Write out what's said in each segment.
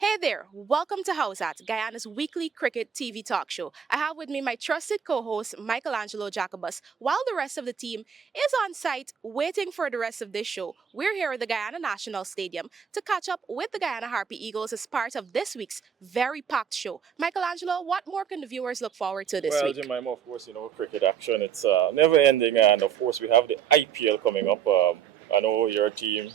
Hey there, welcome to Howzat Guyana's weekly cricket TV talk show. I have with me my trusted co host, Michelangelo Jacobus. While the rest of the team is on site waiting for the rest of this show, we're here at the Guyana National Stadium to catch up with the Guyana Harpy Eagles as part of this week's very packed show. Michelangelo, what more can the viewers look forward to this Well, week? Jemima, of course, cricket action, it's never ending. And of course, we have the IPL coming up. I know your team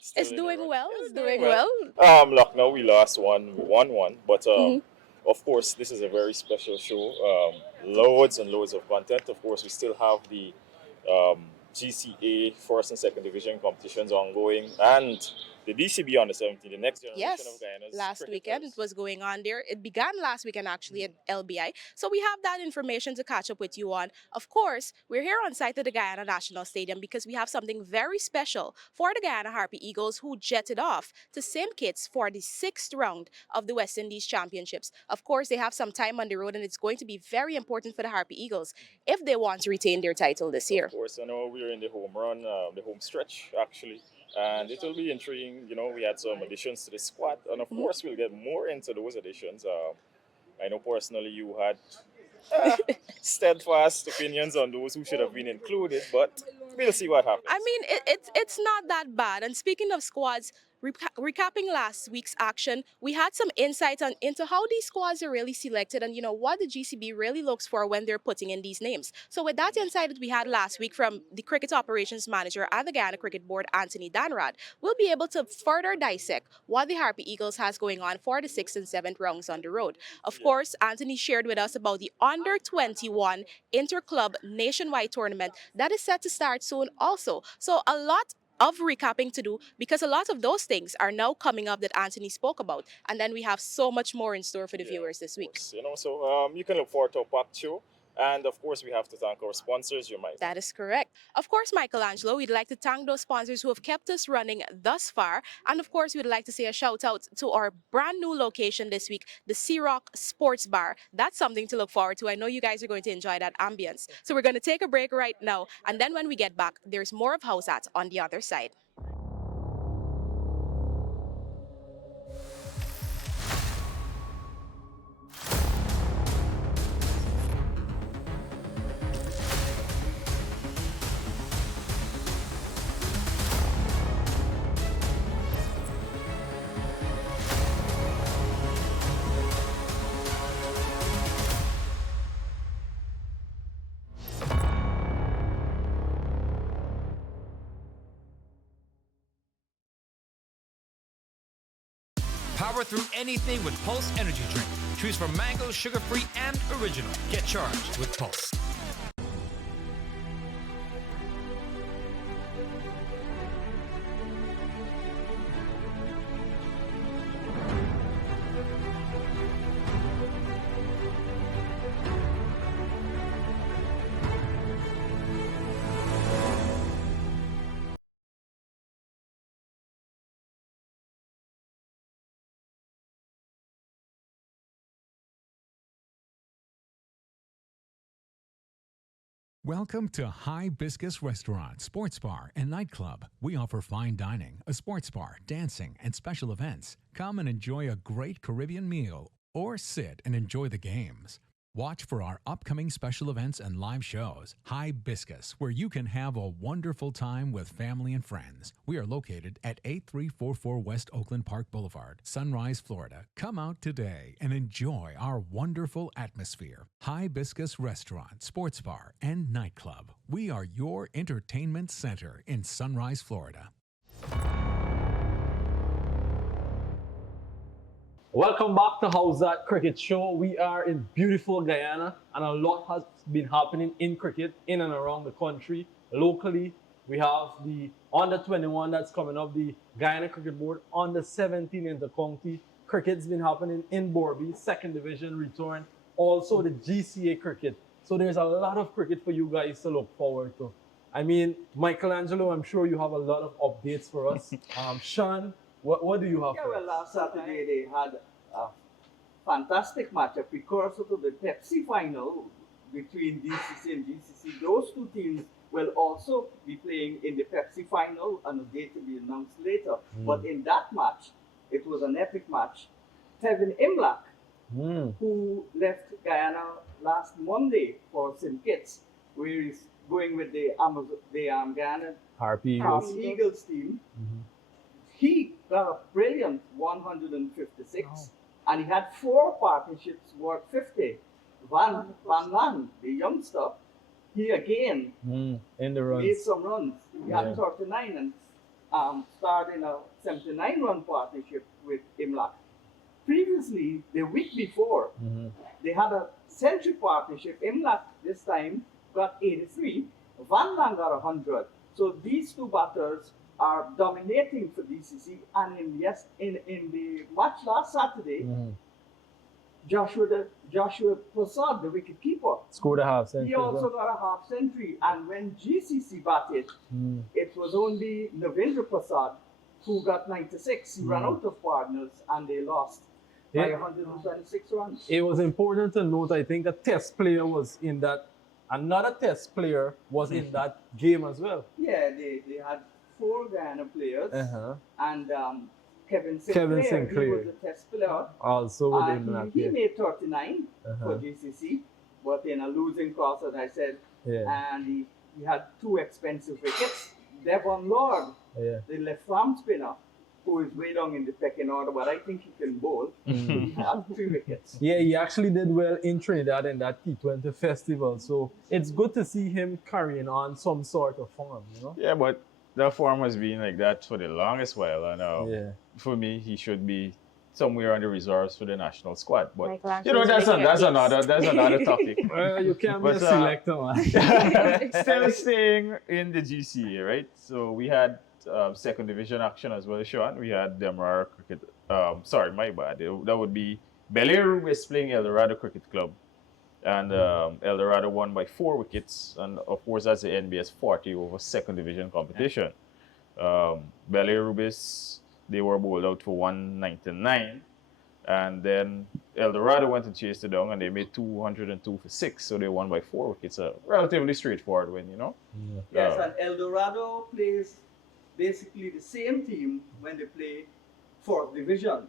still It's in the doing run. well, Yeah, it's they're doing doing well. well. Lucknow, we lost one, we won one. But Mhm. of course, this is a very special show. Loads and loads of content. Of course, we still have the GCA first and second division competitions ongoing, and the DCB on the 17th, the next generation of Yes, Guyana's last weekend it cricketers. was going on there. It began last weekend actually at LBI. So we have that information to catch up with you on. Of course, we're here on site at the Guyana National Stadium because we have something very special for the Guyana Harpy Eagles who jetted off to St. Kitts for the sixth round of the West Indies Championships. Of course, they have some time on the road and it's going to be very important for the Harpy Eagles if they want to retain their title this Of year. course, I know we're in the home run, the home stretch actually, and it will be intriguing. We had some additions to the squad, and of Mhm. course, we'll get more into those additions. I know personally you had uh, steadfast opinions on those who should have been included, but we'll see what I happens. mean, it's not that bad. And speaking of squads, recapping last week's action, we had some insight on into how these squads are really selected and what the GCB really looks for when they're putting in these names. So with that insight that we had last week from the cricket operations manager at the Guyana Cricket Board, Anthony Danrad, we'll be able to further dissect what the Harpy Eagles has going on for the sixth and seventh rounds on the road. Of Yeah. course, Anthony shared with us about the under 21 interclub nationwide tournament that is set to start soon also. So a lot of recapping to do because a lot of those things are now coming up that Anthony spoke about. And then we have so much more in store for the Yeah, viewers of this week. course. So you can look forward to a packed show, and of course, we have to thank our sponsors. You might. That is correct. Of course, Michelangelo, we'd like to thank those sponsors who have kept us running thus far. And of course, we'd like to say a shout out to our brand new location this week, the Sea Rock Sports Bar. That's something to look forward to. I know you guys are going to enjoy that ambience. So we're going to take a break right now. And then when we get back, there's more of House At on the other side. Power through anything with Pulse Energy Drink. Choose from mango, sugar free, and original. Get charged with Pulse. Welcome to Hibiscus Restaurant, Sports Bar, and Nightclub. We offer fine dining, a sports bar, dancing, and special events. Come and enjoy a great Caribbean meal or sit and enjoy the games. Watch for our upcoming special events and live shows. Hibiscus, where you can have a wonderful time with family and friends. We are located at 8344 West Oakland Park Boulevard, Sunrise, Florida. Come out today and enjoy our wonderful atmosphere. Hibiscus Restaurant, Sports Bar, and Nightclub. We are your entertainment center in Sunrise, Florida. Welcome back to Howzat Cricket Show. We are in beautiful Guyana, and a lot has been happening in cricket in and around the country. Locally, we have the under 21 that's coming up, the Guyana Cricket Board under 17 in the county. Cricket's been happening in Borby, second division return, also the GCA cricket. So there's a lot of cricket for you guys to look forward to. I mean, Michelangelo, I'm sure you have a lot of updates for us. Sean, what do you have Yeah, for well, us? last Saturday they had a fantastic match, a precursor to the Pepsi final between DCC and GCC. Those two teams will also be playing in the Pepsi final on a date to be announced later. But in that match, it was an epic match. Tevin Imlach, Mm. who left Guyana last Monday for St. Kitts, where he's going with the Guyana Harpy Half Eagles. Eagles team. Mhm. He got a brilliant 156, and he had four partnerships worth 50. Van Lang, the youngster, he again In the made runs. some runs. He Yeah. had 39 and starred in a 79-run partnership with Imlach. Previously, the week before, Mhm. they had a century partnership. Imlach this time got 83. Van Lang got 100. So these two batters are dominating for DCC. And in the match last Saturday, Mhm. Joshua Prasad, the wicketkeeper, Scored a half he century. also got a half century. And when GCC batted, Mm. it was only Navendra Prasad who got 96. He ran out of partners and they lost by Yeah. 126 runs. It was important to note, I think a test player was in that, another test player was in that game as well. Yeah, they had four Guyana players, Uh-huh. and Kevin Sinclair, Sinclair. he was a test player. Also with him, He made 39 for Uh-huh. GCC, but in a losing course, as I said, Yeah. and he had two expensive wickets. Devon Lord, Yeah. the left arm spinner, who is way down in the pecking order, but I think he can bowl. He had 3 wickets. Yeah, he actually did well in Trinidad in that T20 festival. So it's good to see him carrying on some sort of form, you know? Yeah, but the form has been like that for the longest while, and Yeah. for me, he should be somewhere on the reserves for the national squad. But Michelangelo's that's making a that's case. another topic. Well, you can't be a But, selector, man. Still staying in the GCA, right? So we had second division action as well, Sean. We had Demerara Cricket. Sorry, my bad. That would be Belair is playing El Dorado Cricket Club, and El Dorado won by 4 wickets. And of course, that's the NBS 40 over second division competition. Belair Rubis, they were bowled out for 199. And then El Dorado went and chased it down and they made 202 for 6. So they won by 4 wickets. A relatively straightforward win, you know? Yes, and El Dorado plays basically the same team when they play fourth division.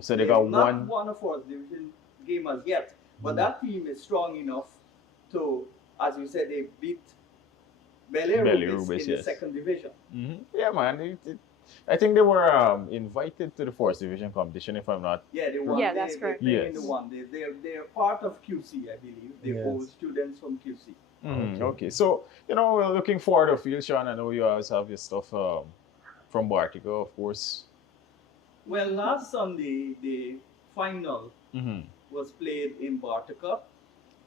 So they got not one. won a fourth division game as yet, but that team is strong enough to, as you said, they beat Belair Rubis in the second division. Yeah, man. I think they were invited to the fourth division competition, if I'm not. Yeah, they won. Yeah, that's correct. They in Yes. the one. They're part of QC, I believe. They Yes. hold students from QC. Okay. So, we're looking forward to field, Sean. I know you always have your stuff from Bartico, of course. Well, last Sunday the final was played in Bartica.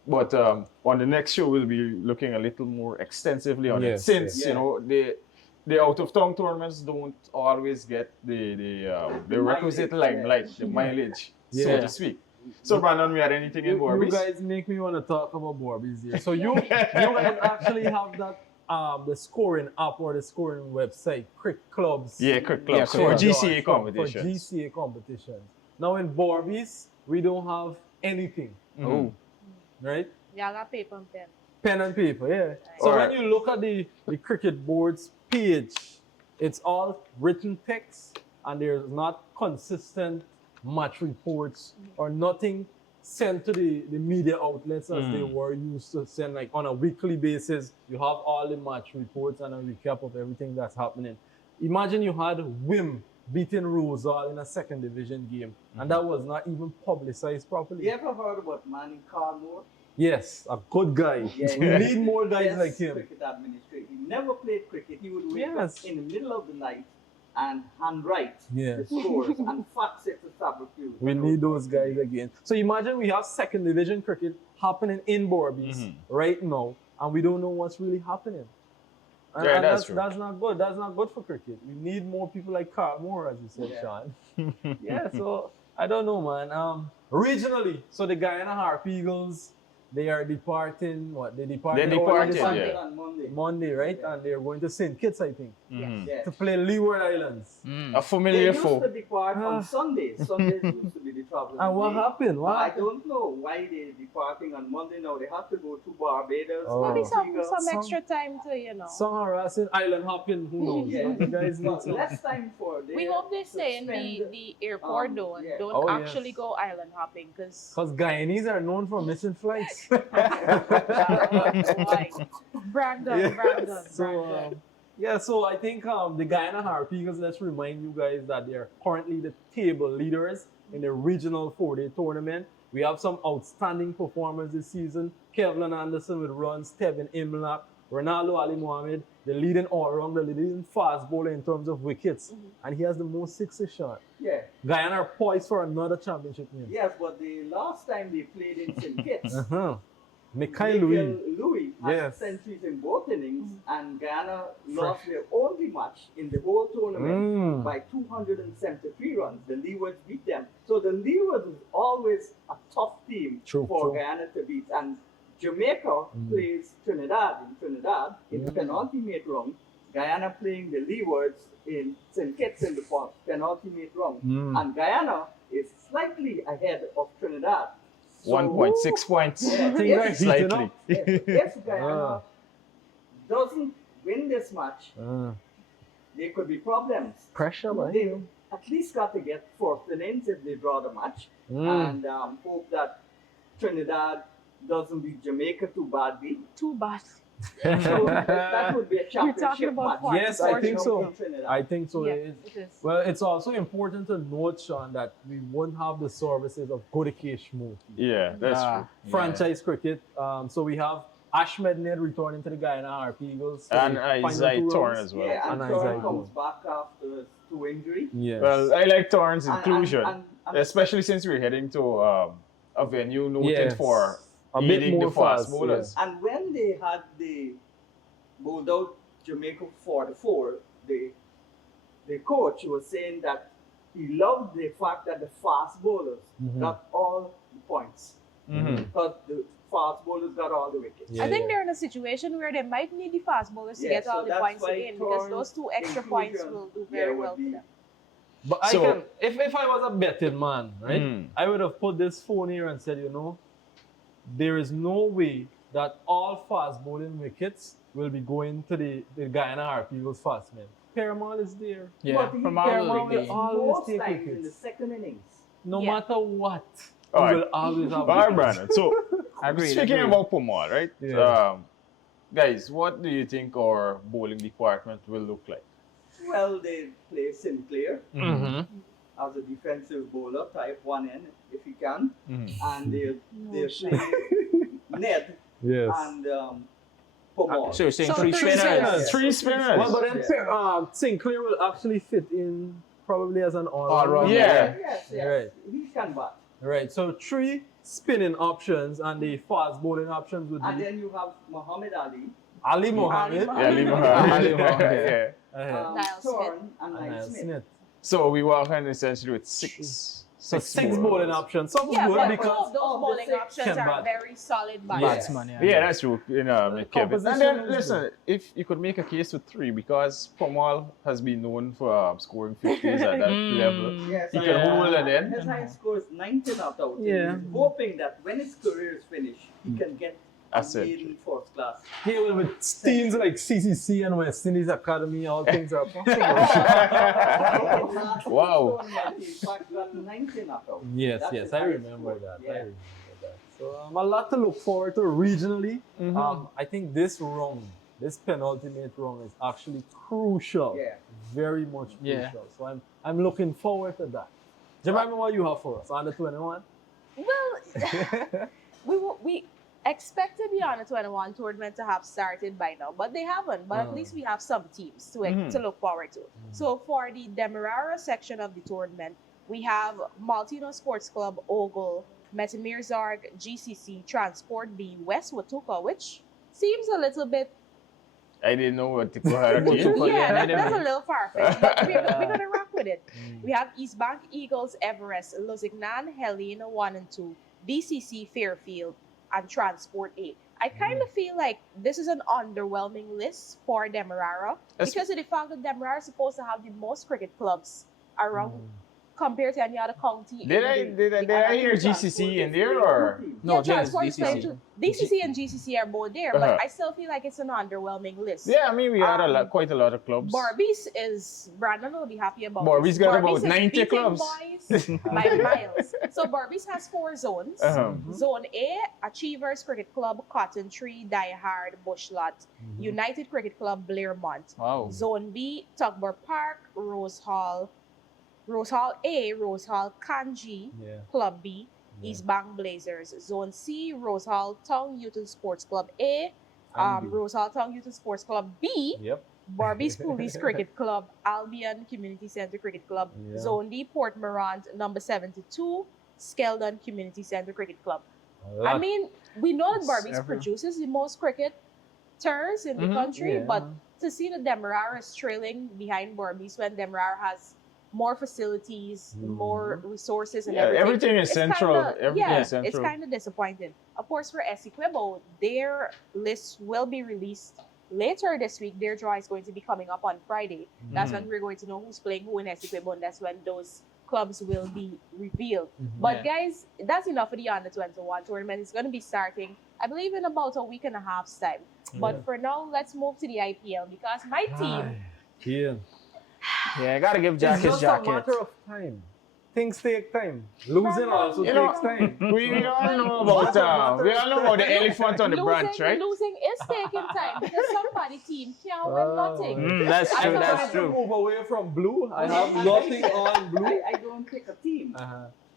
But on the next show, we'll be looking a little more extensively on it, Yes, since yes. the out of town tournaments don't always get the requisite mileage, limelight, the mileage, so Yeah. to speak. So Brandon, we had anything in You Barbies? guys make me want to talk about Barbies here. So you guys actually have that the scoring app or the scoring website, Crick Clubs. Yeah, Crick Clubs Crick for Clubs. GCA For competitions. GCA competitions. Now in Barbies, we don't have anything, right? Y'all got paper and pen. Pen and paper, yeah. So Alright. when you look at the cricket board's page, it's all written text and there's not consistent match reports or nothing sent to the media outlets as they were used to send, like on a weekly basis. You have all the match reports and a recap of everything that's happening. Imagine you had Wim beating Rosal in a second division game and that was not even publicized properly. You ever heard about Manny Carmore? Yes, a good guy. Yeah. We need more guys Yes, like him. cricket administrator. He never played cricket. He would wake Yes. up in the middle of the night and handwrite Yeah. the scores and fax it to Sabracube. We need those guys again. So imagine we have second division cricket happening in Barbies right now, and we don't know what's really happening. And, Yeah, and that's true. That's not good. That's not good for cricket. We need more people like Carl Moore, as you said, Yeah. Sean. Yeah, so I don't know, man. Regionally, so the Guyana Harp Eagles, they are departing. What they They departed? departed, Sunday yeah. on Monday. Monday, right? Yeah. And they're going to St. Kitts, I think, Mhm. Yes. to play Leeward Islands. A They familiar used foe. to depart Ah. on Sundays. Sundays used to be the traveling And what day. happened? What I happened? don't know why they're departing on Monday now. They have to go to Barbados. Oh. Maybe Antigua. some Some- extra time to, you know. Some harassing island hopping. Who knows? Yeah. You guys need But some. less time for them. We hope they to stay in spend, the airport though and yeah. don't Oh, actually yes. go island hopping because Because Guyanese are known for missing flights. Brandon, Brandon, So, yeah, so I think the Guyana Harpies, let's remind you guys that they're currently the table leaders in the regional 4-day tournament. We have some outstanding performers this season. Kevlin Anderson with runs, Tevin Imlak, Ronaldo Ali Mohammed, the leading all-rounder, the leading fast bowler in terms of wickets. And he has the most sixes shot. Yeah. Guyana are poised for another championship win. Yes, but the last time they played in St. Kitts, Uh-huh. Mikhail Miguel Louis. Louis had Yes. centuries in both innings, and Guyana lost their only match in the whole tournament Mm. by 273 runs. The Leewards beat them. So the Leewards is always a tough team True, for true. Guyana to beat. And Jamaica plays Trinidad in the penultimate round. Guyana playing the Leewards in St. Kitts in the penultimate round. And Guyana is slightly ahead of Trinidad. So- 1.6 points. Yeah, Things are if, heating Slightly. up. if Guyana Ah. doesn't win this match, there could be problems. Pressure, man. They at least got to get fourth innings if they draw the match, and hope that Trinidad doesn't beat Jamaica too badly. too bad. So that would be a talking championship about match. fourth. Yes, I think so. Trinidad. I think so. Yeah, It is. it is. Well, it's also important to note, Sean, that we won't have the services of Kodikesh Mo. Yeah, that's true. Franchise cricket. So we have Ahmed Ned returning to the Guyana Harp Eagles. for And the final Isaiah two Torn rounds. as well. Yeah, and And Torren Isaiah comes back after his two injury. Yes. Well, I like Torrance And- inclusion, and- especially since we're heading to a venue noted Yes. for A bit leading more the fast fast, bowlers. And when they had the bowled out Jamaica 4-4, the coach was saying that he loved the fact that the fast bowlers got all the points. Because the fast bowlers got all the wickets. Yeah, I think yeah. they're in a situation where they might need the fast bowlers to Yeah, get so all the that's points why again because Torrens those two extra points inclusion, will do yeah, very would well for be- them. But I So- can, if I was a betting man, right, Mm. I would have put this phone here and said, there is no way that all fast bowling wickets will be going to the Guyana Harp Eagles fast men. Paramal is there. Yeah, But he from Paramount our will gets always most take times in wickets. the second innings. No Yeah. matter what, All you right. will always have All right, wickets. Brandon. So, Agreed, speaking agreed. about Pomal, right? Yeah. Guys, what do you think our bowling department will look like? Well, they play Sinclair Mm-hmm. as a defensive bowler, type 1N if he can. Mhm. And they play Ned Yes. and Pomal. So you're saying So three three spinners? spinners. Three spinners. Well, but then Yeah. Sinclair will actually fit in probably as an All-rounder. all-rounder. Yeah. Yes, Right. He can bat. Right. So 3 spinning options and the fast bowling options would And be then you have Muhammad Ali, Ali Mohammed. Ali Yeah, Lee Ali Mohammed. Mohammed. Yeah. Uh-huh. Niall Torn, and And Niall Smith. Smith. So we walk in essentially with six. So 6 bowling options. Some Yeah, good but because all of those of the bowling six options can are bat. very solid bats. Batsman, yeah. Yeah, that's true. Kevin. composition And then is listen, if you could make a case with 3, because Pomal has been known for scoring 50s at that level. Yes, He and, can hold and then. his highest score is 19 not out. Yeah. He's hoping that when his career is finished, he can get a Ascent. maiden first class. here with teams like CCC and West Indies Academy, all things are possible. Wow. In fact, got 19 not out. Yes, That's yes, his I highest remember score. that. Yeah. I remember that. So a lot to look forward to regionally. Mhm. I think this round, this penultimate round, is actually crucial. Yeah. Very much Yeah. crucial. So I'm looking forward to that. Jemima, what you have for us? Under 21? Well, we expected the Under 21 tournament to have started by now, but they haven't. But at least we have some teams to look forward to. So for the Demerara section of the tournament, we have Maltino Sports Club, Ogle, Metamir Zarg, GCC, Transport B, West Watuka, which seems a little bit, I didn't know what to go ahead yeah, yeah, that's a little far-fetched, but we're going to rock with it. We have East Bank Eagles, Everest, Lusignan, Helena 1 and 2, BCC Fairfield, and Transport A. I kind of feel like this is an underwhelming list for Demerara because of the fact that Demerara is supposed to have the most cricket clubs around compared to any other county. Did I hear GCC in there or? Yeah, No, there's Transport is playing DCC. too. DCC and GCC are both there, but I still feel like it's an underwhelming list. Yeah, I mean we had quite a lot of clubs. Barbies is Brandon will be happy about. Barbies got about is 90 beating clubs. Boys by miles. So Barbies has 4 zones. Zone A, Achievers Cricket Club, Cotton Tree, Die Hard, Bushlot, United Cricket Club, Blairmont. Wow. Zone B, Tugborough Park, Rose Hall A, Rose Hall Kanji, Club B, East Bank Blazers. Zone C, Rose Hall Town Youth Sports Club A, Rose Hall Town Youth Sports Club B, Barbies Police Cricket Club, Albion Community Center Cricket Club. Zone D, Port Morant, number 72, Skeldon Community Center Cricket Club. I mean, we know that Barbies produces the most cricketers in the country, but to see that Demerara is trailing behind Barbies when Demerara has more facilities, more resources, and everything is central. Everything is central. It's kind of disappointing. Of course, for Essequibo, their list will be released later this week. Their draw is going to be coming up on Friday. That's when we're going to know who's playing who in Essequibo, and that's when those clubs will be revealed. But guys, that's enough for the Under 21 tournament. It's going to be starting, I believe, in about a week and a half's time. But for now, let's move to the IPL because my team. Yeah, I gotta give Jack It's his just jacket. a matter of time. Things take time. Losing also takes time. We all know about the elephant on the branch, right? Losing is taking time because somebody team can't win nothing. That's I'm true. trying That's to true. move away from blue. I have nothing on blue. I don't pick a team.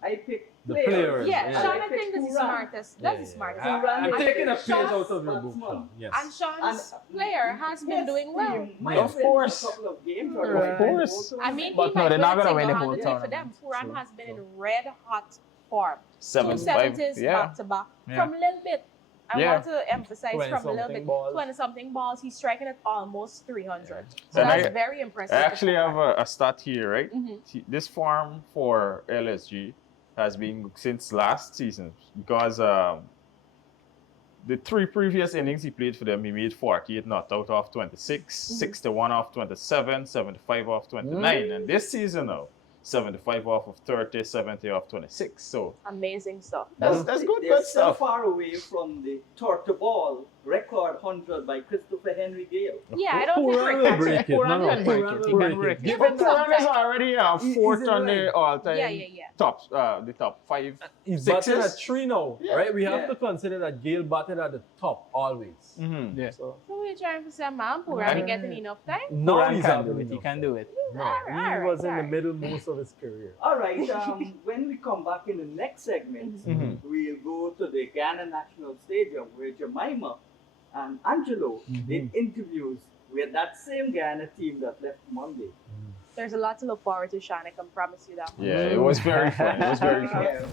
I pick The players. players. Yeah, Yeah. Sean, I think that's the smartest. That's the smartest. I'm taking a page Sean's- out of your book, Sean. Yes. And Sean's player has been doing well. Of course. A couple of games Of course. I mean, But he no, might they're not well gonna win the take whole 100 for them. tournament. Quran has been in red hot form. 75, 270s yeah. back to back. Yeah. From a little bit. I Yeah. want to emphasize from a little 20-something bit. balls. 20-something balls. He's striking at almost 300. So And that's I- very impressive. I actually have a stat here, right? Mhm. This form for LSG has been since last season because the 3 previous innings he played for them, he made 48 not out of 26, 61 off 27, 75 off 29. And this season now, 75 off of 30, 70 off 26. So Amazing stuff. that's good, They're good so stuff. far away from the torta ball record 100 by Christopher Henry Gale. Yeah, I don't think Quran we're will catching break it. it. Quran No, will break Quran it. will He can break break it. it. Give him some Quran is time. already He's fourth in on line. the all-time Yeah. the top 5. He's Sixes? batted at 3 now, right? We have Yeah. to consider that Gale batted at the top always. Mm-hmm. Yeah. So So we're trying to say, man, Quran ain't getting enough time. now Quran he's can having do it. He enough. can do it. No, Alright, he was in the alright. middle most of his career. All right, when we come back in the next segment, we'll go to the Guyana National Stadium where Jemima and Angelo did interviews with that same Guyana team that left Monday. There's a lot to look forward to, Sean. I can promise you that. Yeah, it was very fun. It was very fun.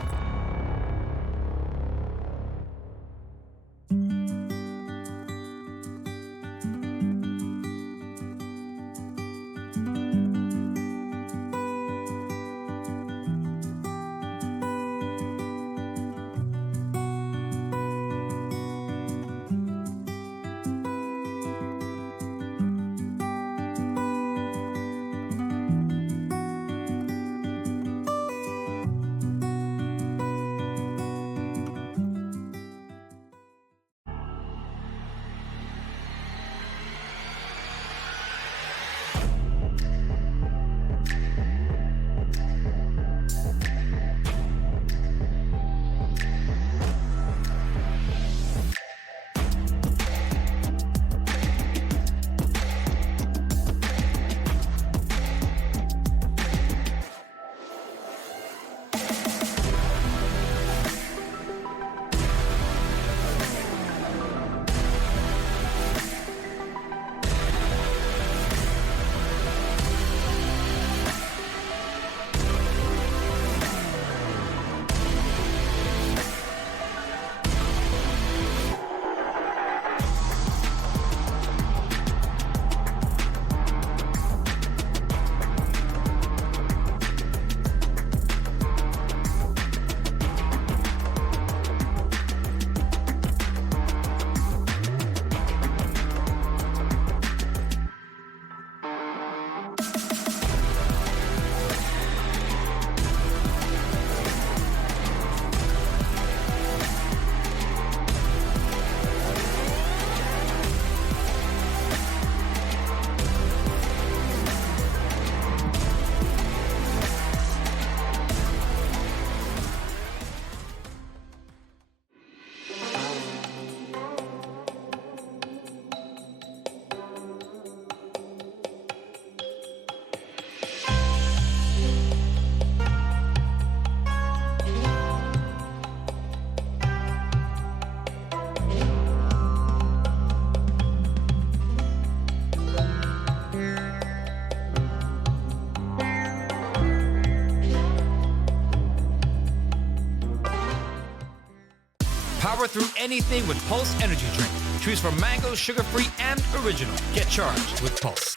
Power through anything with Pulse Energy Drink. Choose from mango, sugar-free, and original. Get charged with Pulse.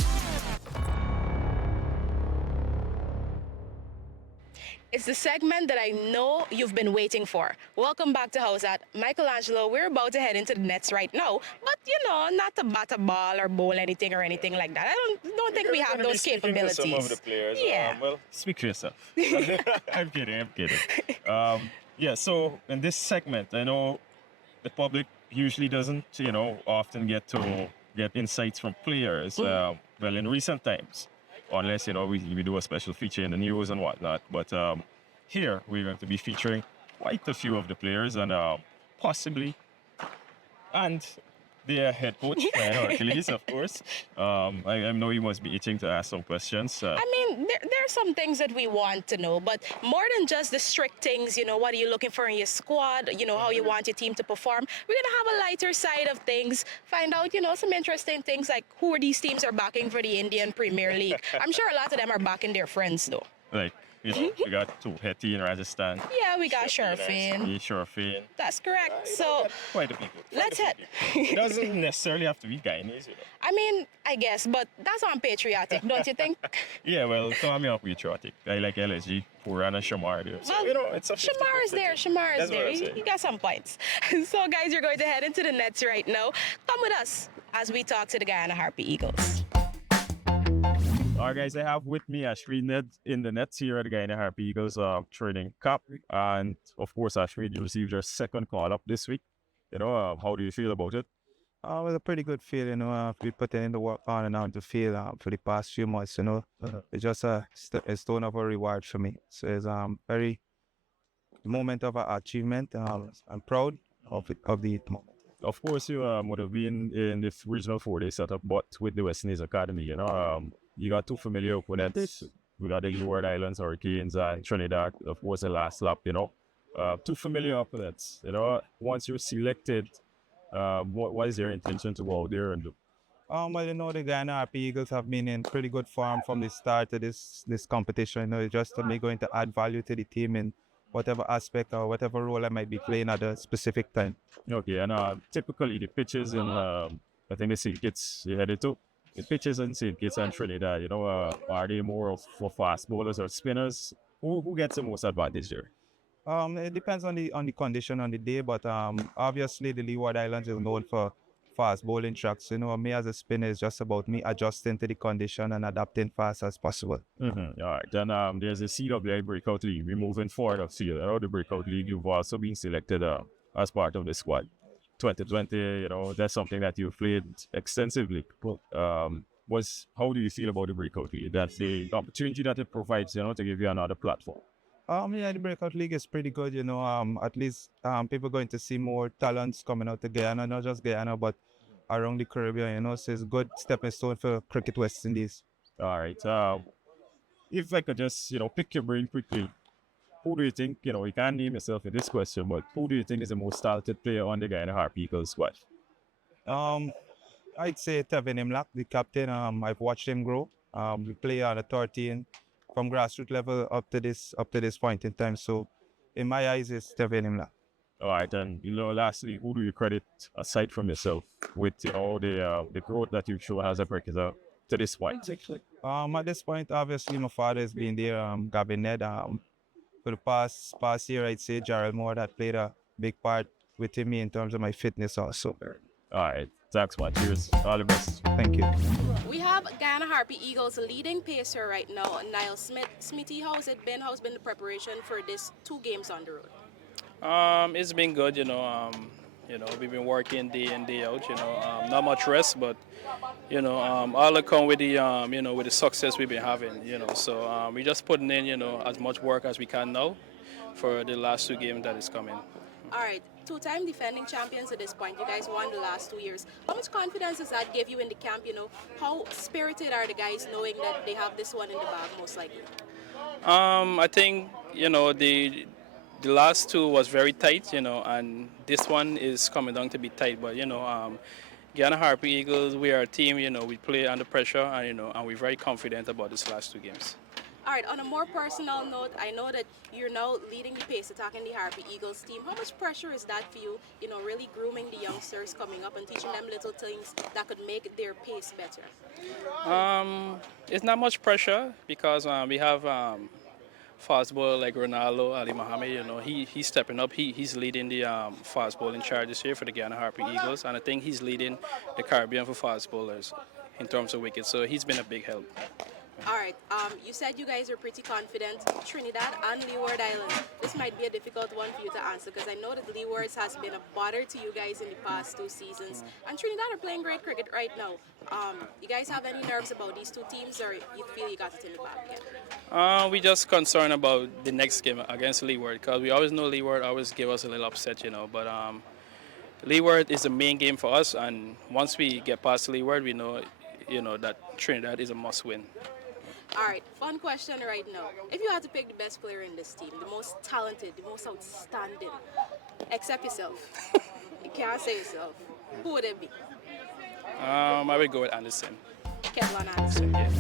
It's the segment that I know you've been waiting for. Welcome back to Howzat. Michelangelo, we're about to head into the nets right now, but not to bat a ball or bowl anything like that. I don't think we have Gonna be those speaking to some of the capabilities. players. Yeah. Well, speak for yourself. I'm kidding. I'm kidding. Yeah. So in this segment, I know the public usually doesn't, often get to get insights from players. Well, in recent times, unless we do a special feature in the news and whatnot. But here we're going to be featuring quite a few of the players and possibly and their head coach, Ryan Hercules, of course. I know you must be itching to ask some questions. I mean, there are some things that we want to know, but more than just the strict things, what are you looking for in your squad, how you want your team to perform, we're going to have a lighter side of things, find out, some interesting things like who are these teams are backing for the Indian Premier League. I'm sure a lot of them are backing their friends, though. Like, we got two Hetty in Rajasthan. Yeah, we got Sharafin. Sharafin. That's correct. So, Quite a people. let's head. It doesn't necessarily have to be Guyanese, I mean, I guess, but that's unpatriotic, don't you think? Yeah, well, call me up patriotic. I like LSG, Puran, and Shamar there. So, Well, it's a Shamar is there. Shamar is That's what there. I'm saying. You got some points. So, guys, you're going to head into the nets right now. Come with us as we talk to the Guyana Harpy Eagles. All right, guys, I have with me Ashreed Ned in the nets here at the Guyana Harpy Eagles training camp. And, of course, Ashreed, you received your second call-up this week. How do you feel about it? It was a pretty good feel, we put in the work on and on to feel for the past few months, It's just a stone of a reward for me. So it's very moment of achievement. I'm proud of the moment. Of course, you would have been in the regional 4-day setup, but with the West Indies Academy, you got two familiar opponents. We got the Leeward Islands Hurricanes and Trinidad, of course, the last lap, two familiar opponents. Once you're selected, what is your intention to go out there and do? Well, the Guyana Happy Eagles have been in pretty good form from the start of this competition. It's just me going to add value to the team in whatever aspect or whatever role I might be playing at a specific time. Okay, and typically the pitches in, I think the St. Kitts you headed to, the pitches in St. Kitts and Trinidad, are they more for fast bowlers or spinners? Who gets the most advantage there? It depends on the condition on the day, but obviously the Leeward Islands is known for fast bowling tracks. Me as a spinner is just about me adjusting to the condition and adapting fast as possible. Mm-hmm. All right, then there's the CWI Breakout League. We're moving forward of field. The Breakout League, you've also been selected as part of the squad. 2020, that's something that you've played extensively. How do you feel about the Breakout League? That's the opportunity that it provides, to give you another platform. Yeah, the Breakout League is pretty good, at least people going to see more talents coming out to Guyana, not just Guyana, but around the Caribbean, so it's a good stepping stone for Cricket West Indies. All right. If I could just, pick your brain quickly, who do you think, you can't name yourself in this question, but who do you think is the most talented player on the Guyana Harpy Eagles squad? I'd say Tevin Imlak, the captain. I've watched him grow. We play on a 13 from grassroots level up to this point in time. So, in my eyes, it's Tevin Imlak. All right, and lastly, who do you credit aside from yourself with the growth that you show as a cricketer to this point? At this point, obviously, my father has been there. Gavin Ned. For the past year, I'd say Gerald Moore that played a big part within me in terms of my fitness also. All right, thanks, man. Cheers. All the best. Thank you. We have Guyana Harpy Eagles leading pacer right now, Niall Smith. Smithy, how's been the preparation for this 2 games on the road? It's been good, we've been working day in, day out, not much rest, but, all that come with the, with the success we've been having, so we're just putting in, as much work as we can now for the last 2 games that is coming. All right, 2-time defending champions at this point. You guys won the last 2 years. How much confidence does that give you in the camp, How spirited are the guys knowing that they have this one in the bag, most likely? I think, the last 2 was very tight, and this one is coming down to be tight. But, Guyana Harpy Eagles, we are a team, we play under pressure, and we're very confident about these last 2 games. All right, on a more personal note, I know that you're now leading the pace attack in the Harvey Eagles team. How much pressure is that for you, really grooming the youngsters coming up and teaching them little things that could make their pace better? It's not much pressure because we have fast ball like Ronaldo, Ali Mohammed. He's stepping up. He's leading the fast bowling charge this year for the Guyana Harpy Eagles, and I think he's leading the Caribbean for fast bowlers in terms of wickets. So he's been a big help. All right. You said you guys are pretty confident. Trinidad and Leeward Islands. This might be a difficult one for you to answer because I know that Leewards has been a bother to you guys in the past 2 seasons, and Trinidad are playing great cricket right now. You guys have any nerves about these two teams, or you feel you got it in the bag again? We just concerned about the next game against Leeward because we always know Leeward always give us a little upset. But Leeward is the main game for us, and once we get past Leeward, we know, that Trinidad is a must-win. All right, fun question right now. If you had to pick the best player in this team, the most talented, the most outstanding, except yourself, you can't say yourself, who would it be? I would go with Anderson. Kevlon Anderson. Yeah.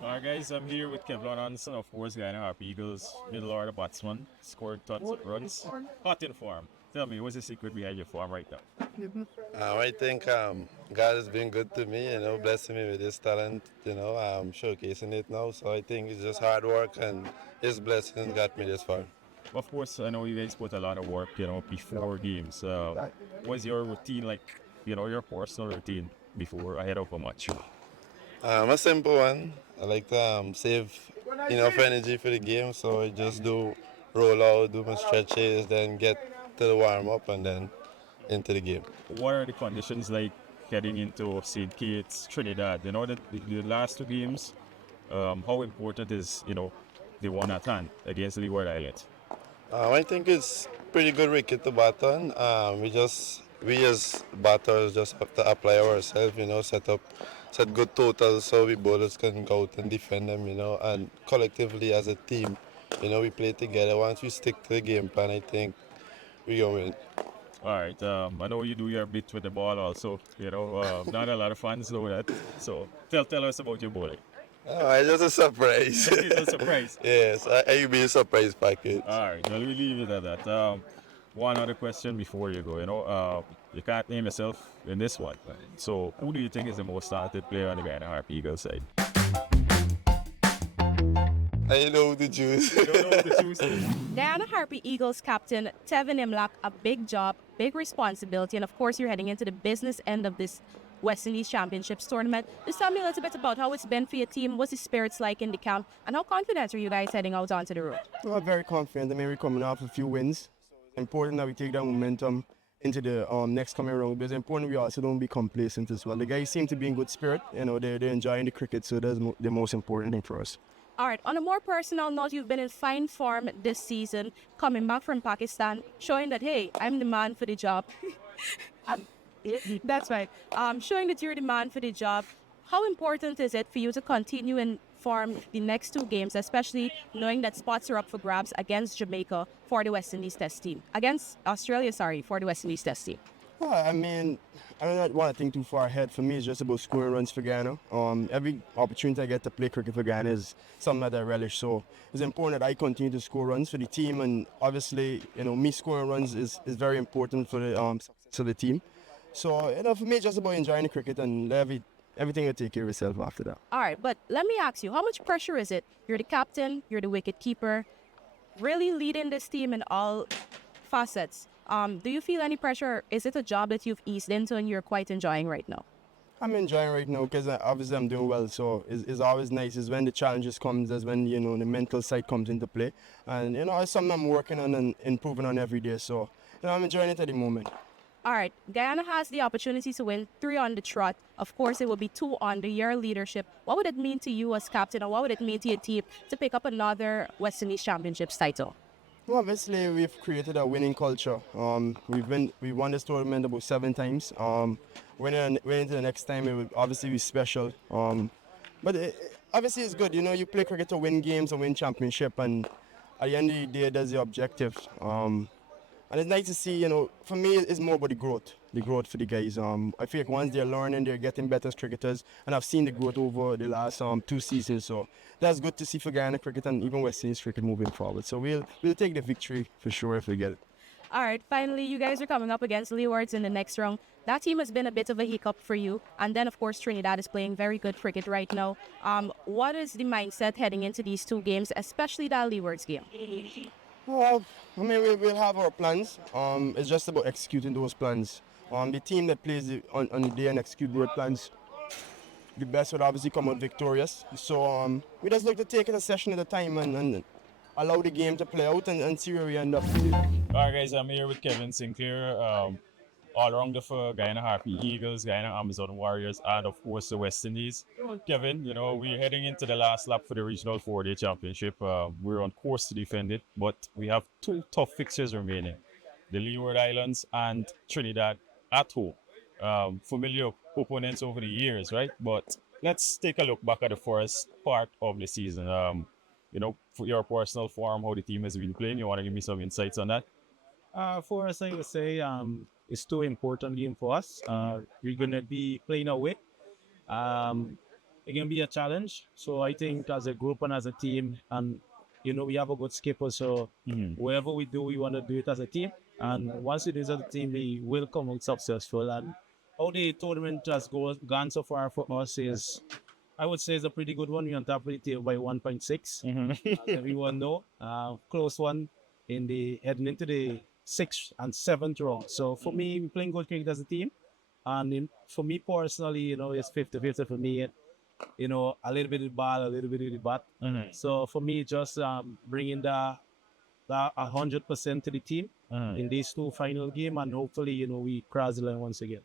Alright guys, I'm here with Kevlon Anderson, of course, Guyana Harpy Eagles, middle order batsman, scored tons of runs, hot in form. Tell me, what's the secret behind your form right now? I think God has been good to me, blessing me with His talent, I'm showcasing it now. So I think it's just hard work and His blessings got me this far. Of course, I know you guys put a lot of work, before games. What's your routine like, your personal routine ahead of a match? A simple one. I like to save enough energy for the game, so I just do roll out, do my stretches, then get to the warm up and then into the game. What are the conditions like heading into St. Kitts, Trinidad? The last two games, how important is, the one at hand against Leeward Islands? I think it's pretty good wicket to bat on. We as batters just have to apply ourselves, set good totals so we bowlers can go out and defend them, and collectively as a team, we play together. Once we stick to the game plan, I think we gonna win. All right, I know you do your bit with the ball also, not a lot of fans know that. So tell us about your bowling. Oh, it's just a surprise. It's a surprise. Yes, I be a surprise package. All right, well, we leave it at that. One other question before you go. You can't name yourself in this one. So, who do you think is the most talented player on the Guyana Harpy Eagles side? I know who to choose. You don't know who to choose? Guyana Harpy Eagles captain Tevin Imlach, a big job, big responsibility, and of course you're heading into the business end of this West Indies Championships tournament. Just tell me a little bit about how it's been for your team, what's the spirits like in the camp, and how confident are you guys heading out onto the road? We're very confident. We're coming off a few wins. It's important that we take that momentum into the next coming round, but it's important we also don't be complacent as well. The guys seem to be in good spirit. They're enjoying the cricket, so that's the most important thing for us. All right, on a more personal note, you've been in fine form this season, coming back from Pakistan, showing that, hey, I'm the man for the job. That's right. Showing that you're the man for the job. How important is it for you to continue in form the next two games, especially knowing that spots are up for grabs against Jamaica for the West Indies Test team? Against Australia, for the West Indies Test team. Well, I don't want to think too far ahead. For me, it's just about scoring runs for Ghana. Every opportunity I get to play cricket for Ghana is something that I relish. So it's important that I continue to score runs for the team. And obviously, me scoring runs is very important for the success of the team. So, for me, it's just about enjoying the cricket and everything will take care of itself after that. All right, but let me ask you, how much pressure is it? You're the captain, you're the wicket keeper, really leading this team in all facets. Do you feel any pressure? Is it a job that you've eased into and you're quite enjoying right now? I'm enjoying right now because obviously I'm doing well. So it's always nice. Is when the challenges comes, is when the mental side comes into play, and it's something I'm working on and improving on every day. So I'm enjoying it at the moment. All right, Guyana has the opportunity to win 3 on the trot. Of course, it will be 2 under your leadership. What would it mean to you as captain, or what would it mean to your team to pick up another West Indies Championships title? Well, obviously, we've created a winning culture. We've won this tournament about 7 times. Winning into the next time, it will obviously be special. Obviously, it's good. You play cricket to win games and win championship, and at the end of the day, that's the objective. And it's nice to see, for me, it's more about the growth for the guys. I feel like once they're learning, they're getting better as cricketers, and I've seen the growth over the last 2 seasons. So that's good to see for Guyana cricket and even West Indies cricket moving forward. So we'll take the victory for sure if we get it. All right, finally, you guys are coming up against Leewards in the next round. That team has been a bit of a hiccup for you. And then, of course, Trinidad is playing very good cricket right now. What is the mindset heading into these two games, especially that Leewards game? Well, I mean, we'll have our plans. It's just about executing those plans. The team that plays on the day and execute their plans, the best would obviously come out victorious. So we just look to take it a session at a time and allow the game to play out and see where we end up. All right, guys, I'm here with Kevin Sinclair, all-rounder for Guyana Harpy Eagles, Guyana Amazon Warriors, and of course the West Indies. Kevin, we're heading into the last lap for the Regional 4-Day Championship. We're on course to defend it, but we have two tough fixtures remaining. The Leeward Islands and Trinidad at home. Familiar opponents over the years, right? But let's take a look back at the first part of the season. For your personal form, how the team has been playing. You want to give me some insights on that? For us, I would say it's too important game for us. We're gonna be playing away. It's gonna be a challenge. So I think as a group and as a team, and we have a good skipper. So whatever we do, we want to do it as a team. And once it is as a team, we will come out successful. And how the tournament has gone so far for us is, I would say, it's a pretty good one. We're on top of the table by 1.6. As everyone know, close one heading into the 6th and 7th round. So for me, we're playing good cricket as a team. And for me personally, it's 50-50 for me. A little bit of the ball, a little bit of the bat. So for me, just bringing the 100% to the team in these two final game, and hopefully, we cross the line once again.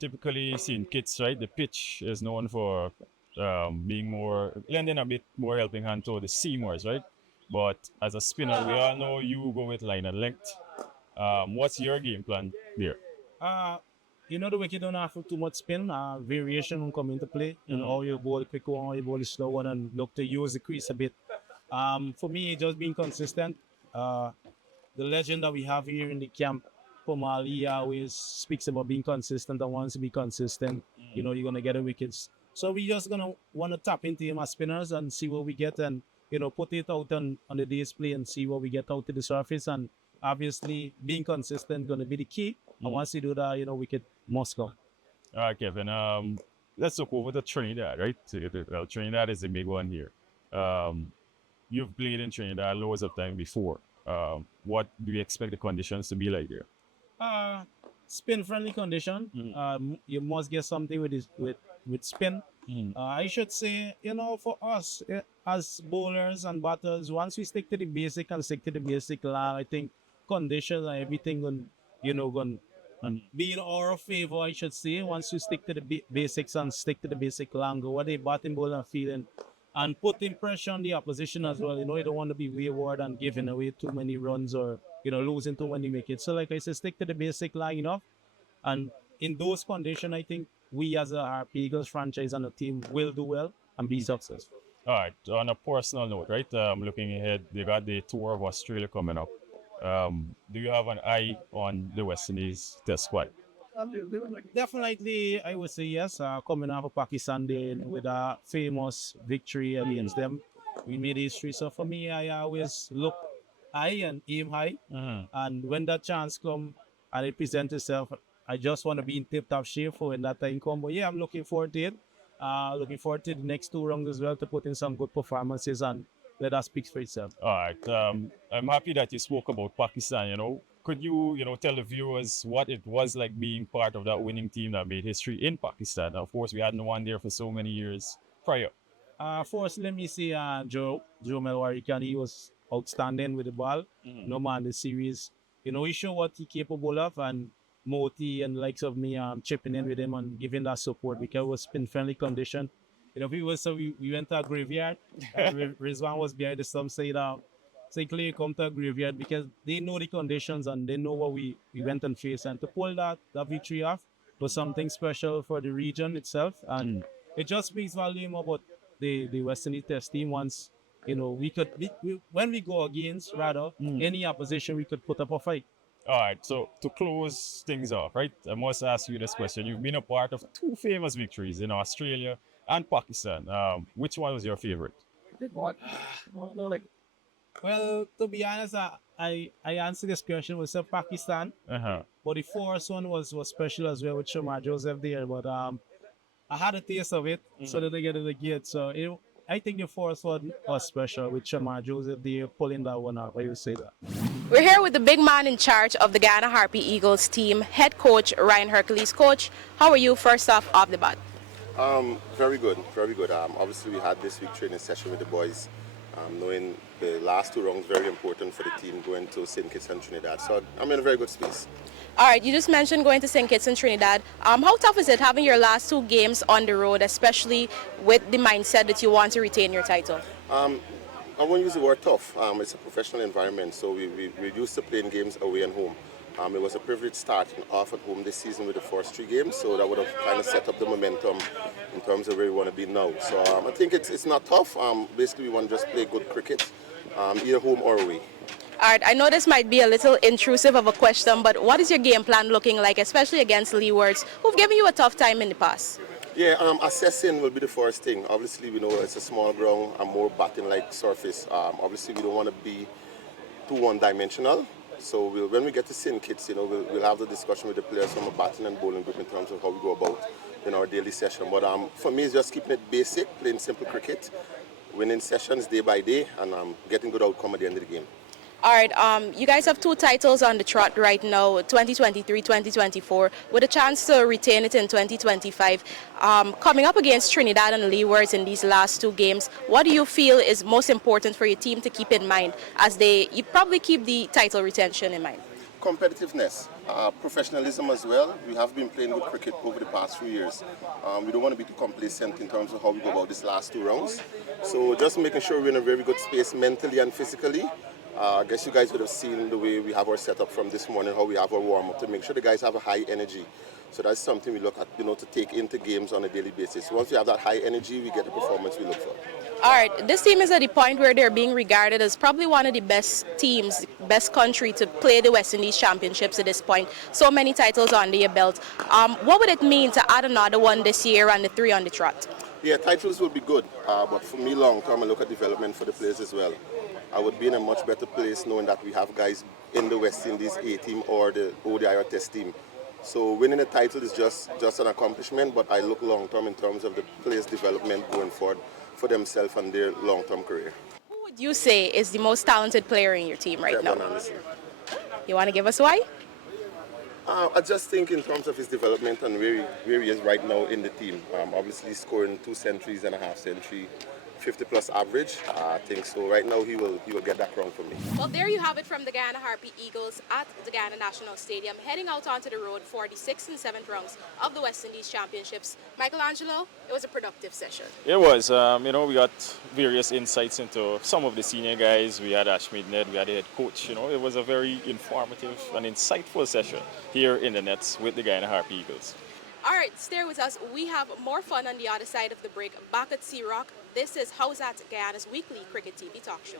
Typically seen kits, right? The pitch is known for being lending a bit more helping hand to the seamers, right? But as a spinner, we all know you go with line and length. What's your game plan there? The wicket don't have too much spin. Variation will come into play. How you bowl the quick one, how you bowl the slow one, and look to use the crease a bit. For me, just being consistent. The legend that we have here in the camp, Pomali, always speaks about being consistent and wants to be consistent. You're going to get the wickets. So we just going to want to tap into him as spinners and see what we get, and, put it out on the day's play and see what we get out to the surface. And obviously, being consistent going to be the key. And once you do that, wicket must go. All right, Kevin. Let's look over to Trinidad, right? Well, Trinidad is a big one here. You've played in Trinidad loads of time before. What do you expect the conditions to be like there? Spin-friendly condition. You must get something with spin. I should say, for us as bowlers and batters, once we stick to the basic and stick to the basic line, I think conditions and everything going be in our favor, I should say. Once you stick to the basics and stick to the basic line, go what they batting, bowling, and feeling, and putting pressure on the opposition as well. You don't want to be wayward and giving away too many runs or losing too many wickets. So like I said, stick to the basic line enough. And in those conditions, I think we as our Eagles franchise and the team will do well and be successful. All right. On a personal note, right? Looking ahead, they got the tour of Australia coming up. Do you have an eye on the West Indies test squad? Definitely, I would say yes. Coming off of Pakistan Day with a famous victory against them, we made history. So for me, I always look high and aim high. And when that chance comes and it presents itself, I just want to be in tip-top shape for when that time comes. But yeah, I'm looking forward to it. Looking forward to the next two rounds as well to put in some good performances and let that speak for itself. All right. I'm happy that you spoke about Pakistan. Could you, tell the viewers what it was like being part of that winning team that made history in Pakistan? Of course, we hadn't won there for so many years prior. First, let me see Joe Melwarikan. He was outstanding with the ball. No man, the series. He showed what he capable of, and Moti and the likes of me chipping in with him and giving that support because it was spin-friendly condition. We went to a graveyard. Rizwan was behind the stump saying, St. Clair come to a graveyard because they know the conditions and they know what we went and faced. And to pull that victory off was something special for the region itself. And it just speaks volume about the West Indies test team. Once, when we go against, any opposition, we could put up a fight. All right, so to close things off, right, I must ask you this question. You've been a part of two famous victories in Australia and Pakistan. Which one was your favorite? Well, to be honest, I answered this question with Pakistan, Uh-huh. but the first one was special as well with Shamar Joseph there. But I had a taste of it, so that I get it again. So I think the first one was special with Shamar Joseph there pulling that one out. I would say that. We're here with the big man in charge of the Guyana Harpy Eagles team, head coach Ryan Hercules. Coach, how are you first off the bat? Very good, very good. Obviously, we had this week training session with the boys, knowing the last two rounds very important for the team going to St. Kitts and Trinidad. So I'm in a very good space. All right, you just mentioned going to St. Kitts and Trinidad. How tough is it having your last two games on the road, especially with the mindset that you want to retain your title? I won't use the word tough. It's a professional environment, so we're used to playing games away and home. It was a privilege starting off at home this season with the first three games, so that would have kind of set up the momentum in terms of where we want to be now. So I think it's not tough. Basically, we want to just play good cricket, either home or away. All right, I know this might be a little intrusive of a question, but what is your game plan looking like, especially against Leewards, who've given you a tough time in the past? Yeah, assessing will be the first thing. Obviously, we know it's a small ground, a more batting-like surface. Obviously, we don't want to be too one-dimensional. So when we get to St. Kitts, we'll have the discussion with the players from a batting and bowling group in terms of how we go about in our daily session. But for me, it's just keeping it basic, playing simple cricket, winning sessions day by day, and getting good outcome at the end of the game. All right, you guys have two titles on the trot right now, 2023, 2024, with a chance to retain it in 2025. Coming up against Trinidad and Leewards in these last two games, what do you feel is most important for your team to keep in mind as you probably keep the title retention in mind? Competitiveness, professionalism as well. We have been playing good cricket over the past few years. We don't want to be too complacent in terms of how we go about these last two rounds. So just making sure we're in a very good space mentally and physically. I guess you guys would have seen the way we have our setup from this morning, how we have our warm-up to make sure the guys have a high energy. So that's something we look at, to take into games on a daily basis. Once we have that high energy, we get the performance we look for. All right, this team is at the point where they're being regarded as probably one of the best teams, best country to play the West Indies Championships at this point. So many titles under your belt. What would it mean to add another one this year and the three on the trot? Yeah, titles will be good, but for me, long term, I look at development for the players as well. I would be in a much better place knowing that we have guys in the West Indies A team or the ODI or Test team. So winning a title is just an accomplishment, but I look long term in terms of the players' development going forward for themselves and their long term career. Who would you say is the most talented player in your team right now? Honestly. You want to give us why? I just think in terms of his development and where he is right now in the team, obviously scoring 2 centuries and a half century, 50-plus average. I think so. Right now, he will get that crown for me. Well, there you have it from the Guyana Harpy Eagles at the Guyana National Stadium, heading out onto the road for the 6th and 7th rounds of the West Indies Championships. Michelangelo, it was a productive session. It was. We got various insights into some of the senior guys. We had Ashmead Ned, we had the head coach. It was a very informative and insightful session here in the nets with the Guyana Harpy Eagles. All right, stay with us. We have more fun on the other side of the break. Back at Sea Rock, this is Howzat Guyana's weekly cricket TV talk show.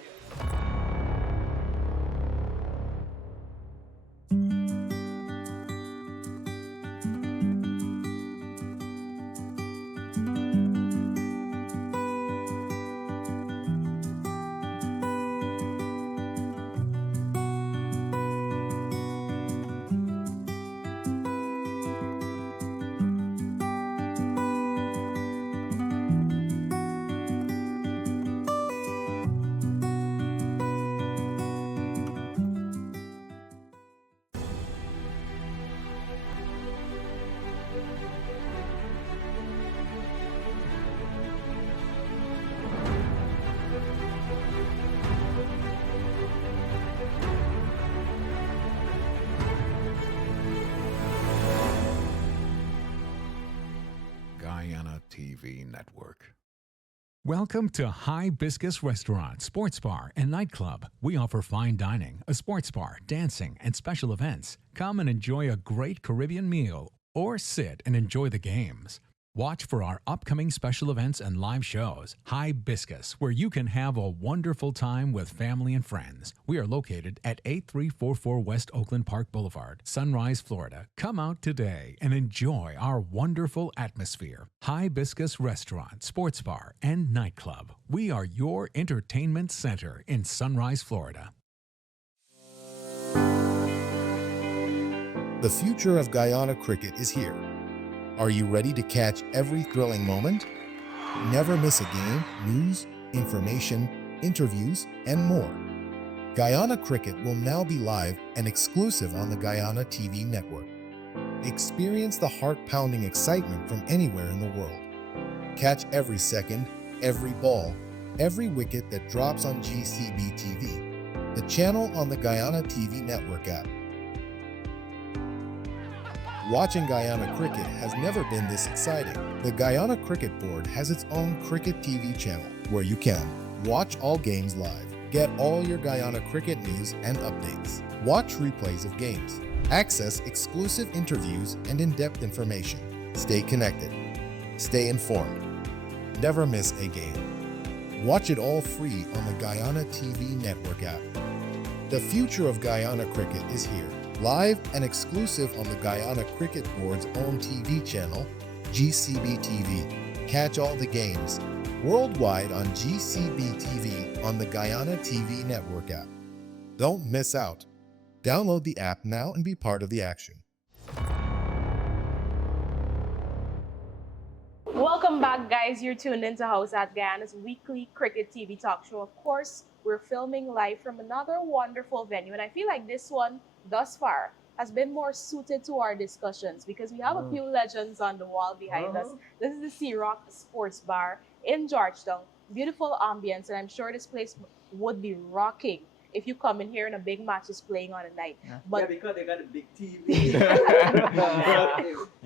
Guyana TV Network. Welcome to Hibiscus Restaurant, Sports Bar, and Nightclub. We offer fine dining, a sports bar, dancing, and special events. Come and enjoy a great Caribbean meal or sit and enjoy the games. Watch for our upcoming special events and live shows. Hibiscus, where you can have a wonderful time with family and friends. We are located at 8344 West Oakland Park Boulevard, Sunrise, Florida. Come out today and enjoy our wonderful atmosphere. Hibiscus Restaurant, Sports Bar, and Nightclub. We are your entertainment center in Sunrise, Florida. The future of Guyana cricket is here. Are you ready to catch every thrilling moment? Never miss a game, news, information, interviews, and more. Guyana cricket will now be live and exclusive on the Guyana TV network. Experience the heart-pounding excitement from anywhere in the world. Catch every second, every ball, every wicket that drops on GCB TV, the channel on the Guyana TV network app. Watching Guyana cricket has never been this exciting. The Guyana Cricket Board has its own Cricket TV channel where you can watch all games live, get all your Guyana cricket news and updates, watch replays of games, access exclusive interviews and in-depth information, stay connected, stay informed, never miss a game. Watch it all free on the Guyana TV network app. The future of Guyana cricket is here. Live and exclusive on the Guyana Cricket Board's own TV channel, GCB TV. Catch all the games worldwide on GCB TV on the Guyana TV network app. Don't miss out. Download the app now and be part of the action. Welcome back, guys. You're tuned into Howzat Guyana's weekly cricket TV talk show. Of course, we're filming live from another wonderful venue, and I feel like this one, thus far, has been more suited to our discussions because we have a few legends on the wall behind us. This is the Sea Rock Sports Bar in Georgetown. Beautiful ambience, and I'm sure this place would be rocking if you come in here and a big match is playing on a night. But because they got a big TV.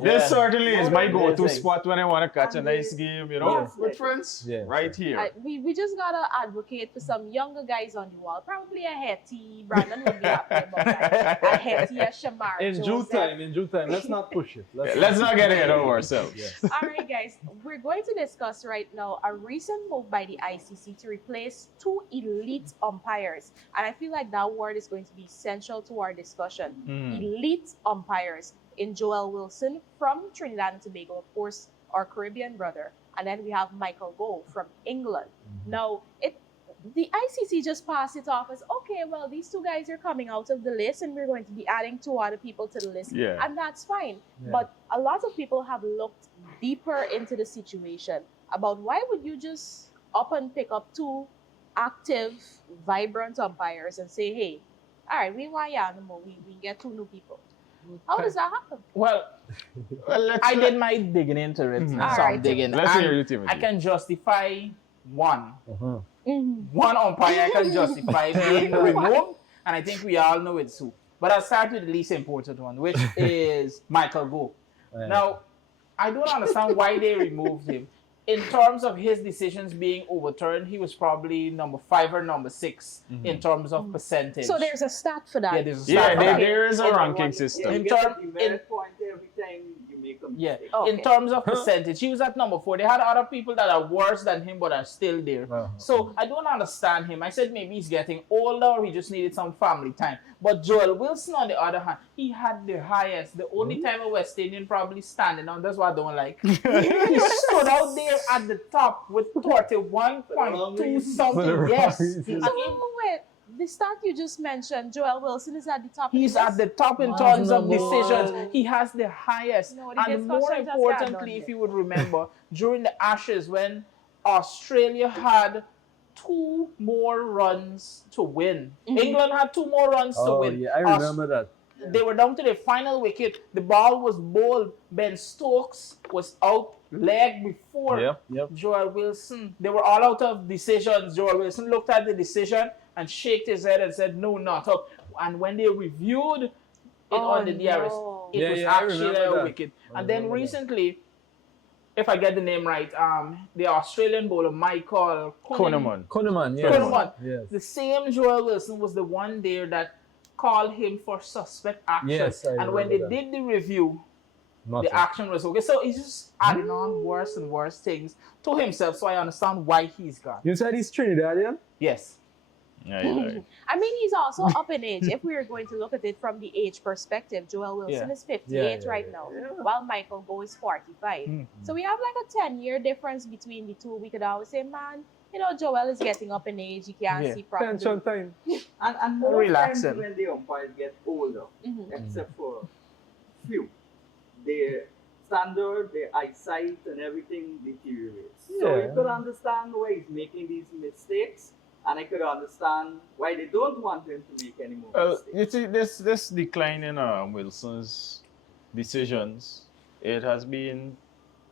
This certainly is my go-to spot when I want to catch a nice game, you know, with friends. Right here. we just gotta advocate for some younger guys on the wall. Probably a Hetty. Brandon would be happy about that. A Hetty, a Shamar. In due time. Let's not push it. Let's not get ahead of ourselves. All right, guys. We're going to discuss right now a recent move by the ICC to replace 2 elite umpires. And I feel like that word is going to be essential to our discussion. Elite umpires in Joel Wilson from Trinidad and Tobago, of course, our Caribbean brother. And then we have Michael Gove from England. Now, the ICC just passed it off as, okay, well, these 2 guys are coming out of the list and we're going to be adding 2 other people to the list. And that's fine. But a lot of people have looked deeper into the situation about why would you just up and pick up 2 active, vibrant umpires and say, hey, all right, we want Yanamo, we get 2 new people. How does that happen? Well, I did my digging into it. Digging. Let's hear you, Timothy. I can justify one. One umpire I can justify being removed, and I think we all know it's who. But I'll start with the least important one, which is Michael Gove. Now, I don't understand why they removed him. In terms of his decisions being overturned, he was probably number 5 or number 6 in terms of percentage. So there's a stat for that. Yeah, there's a stat. There is a ranking system. In point every time you make a mistake. In terms of percentage, he was at number 4. They had other people that are worse than him but are still there. So I don't understand him. I said maybe he's getting older or he just needed some family time. But Joel Wilson, on the other hand, he had the highest. The only time a West Indian probably standing on, that's what I don't like. He stood out there at the top with 31.2 something. Yes. Wait, the stat you just mentioned, Joel Wilson is at the top. He's at the top in terms of decisions. He has the highest. And more importantly, if you would remember, during the Ashes when Australia had 2 more runs to win. England had 2 more runs to win. Yeah, I remember that. They were down to the final wicket. The ball was bowled. Ben Stokes was out leg before Joel Wilson. They were all out of decisions. Joel Wilson looked at the decision and shook his head and said, no, not up. And when they reviewed it on the DRS, it was actually a wicket. And then recently, if I get the name right, the Australian bowler Michael Koneman, yes. The same Joel Wilson was the one there that called him for suspect action. And when they did the review, Nothing. The action was okay. So he's just adding on worse and worse things to himself. So I understand why he's gone. You said he's Trinidadian? Yes. Yeah, you're right. I mean, he's also up in age. If we are going to look at it from the age perspective, Joel Wilson Yeah. is 58 right now, while Michael Go is 45. So we have like a 10-year difference between the two. We could always say, man, you know, Joel is getting up in age. He can't see properly. Pension time. And most Relaxing. times when the umpires get older, except for few, their standard, their eyesight, and everything deteriorates. So you could understand why he's making these mistakes, and I could understand why they don't want him to make any more mistakes. You see, this decline in Wilson's decisions, it has been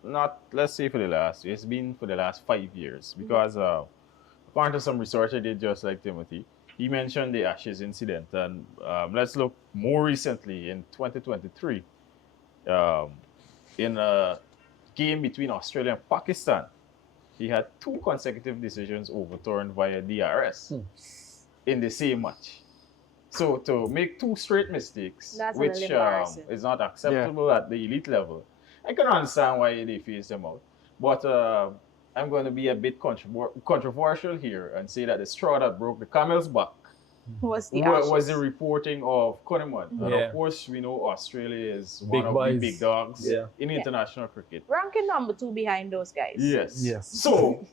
not, let's say for the last, it's been for the last 5 years. Because according to some research I did, just like Timothy, he mentioned the Ashes incident. And let's look more recently in 2023, in a game between Australia and Pakistan, he had 2 consecutive decisions overturned via DRS in the same match. So to make 2 straight mistakes, which is not acceptable at the elite level, I can understand why they phased them out. But I'm going to be a bit controversial here and say that the straw that broke the camel's back was the reporting of Connemon. And of course, we know Australia is one of the big dogs in international cricket. Ranking number 2 behind those guys. Yes. So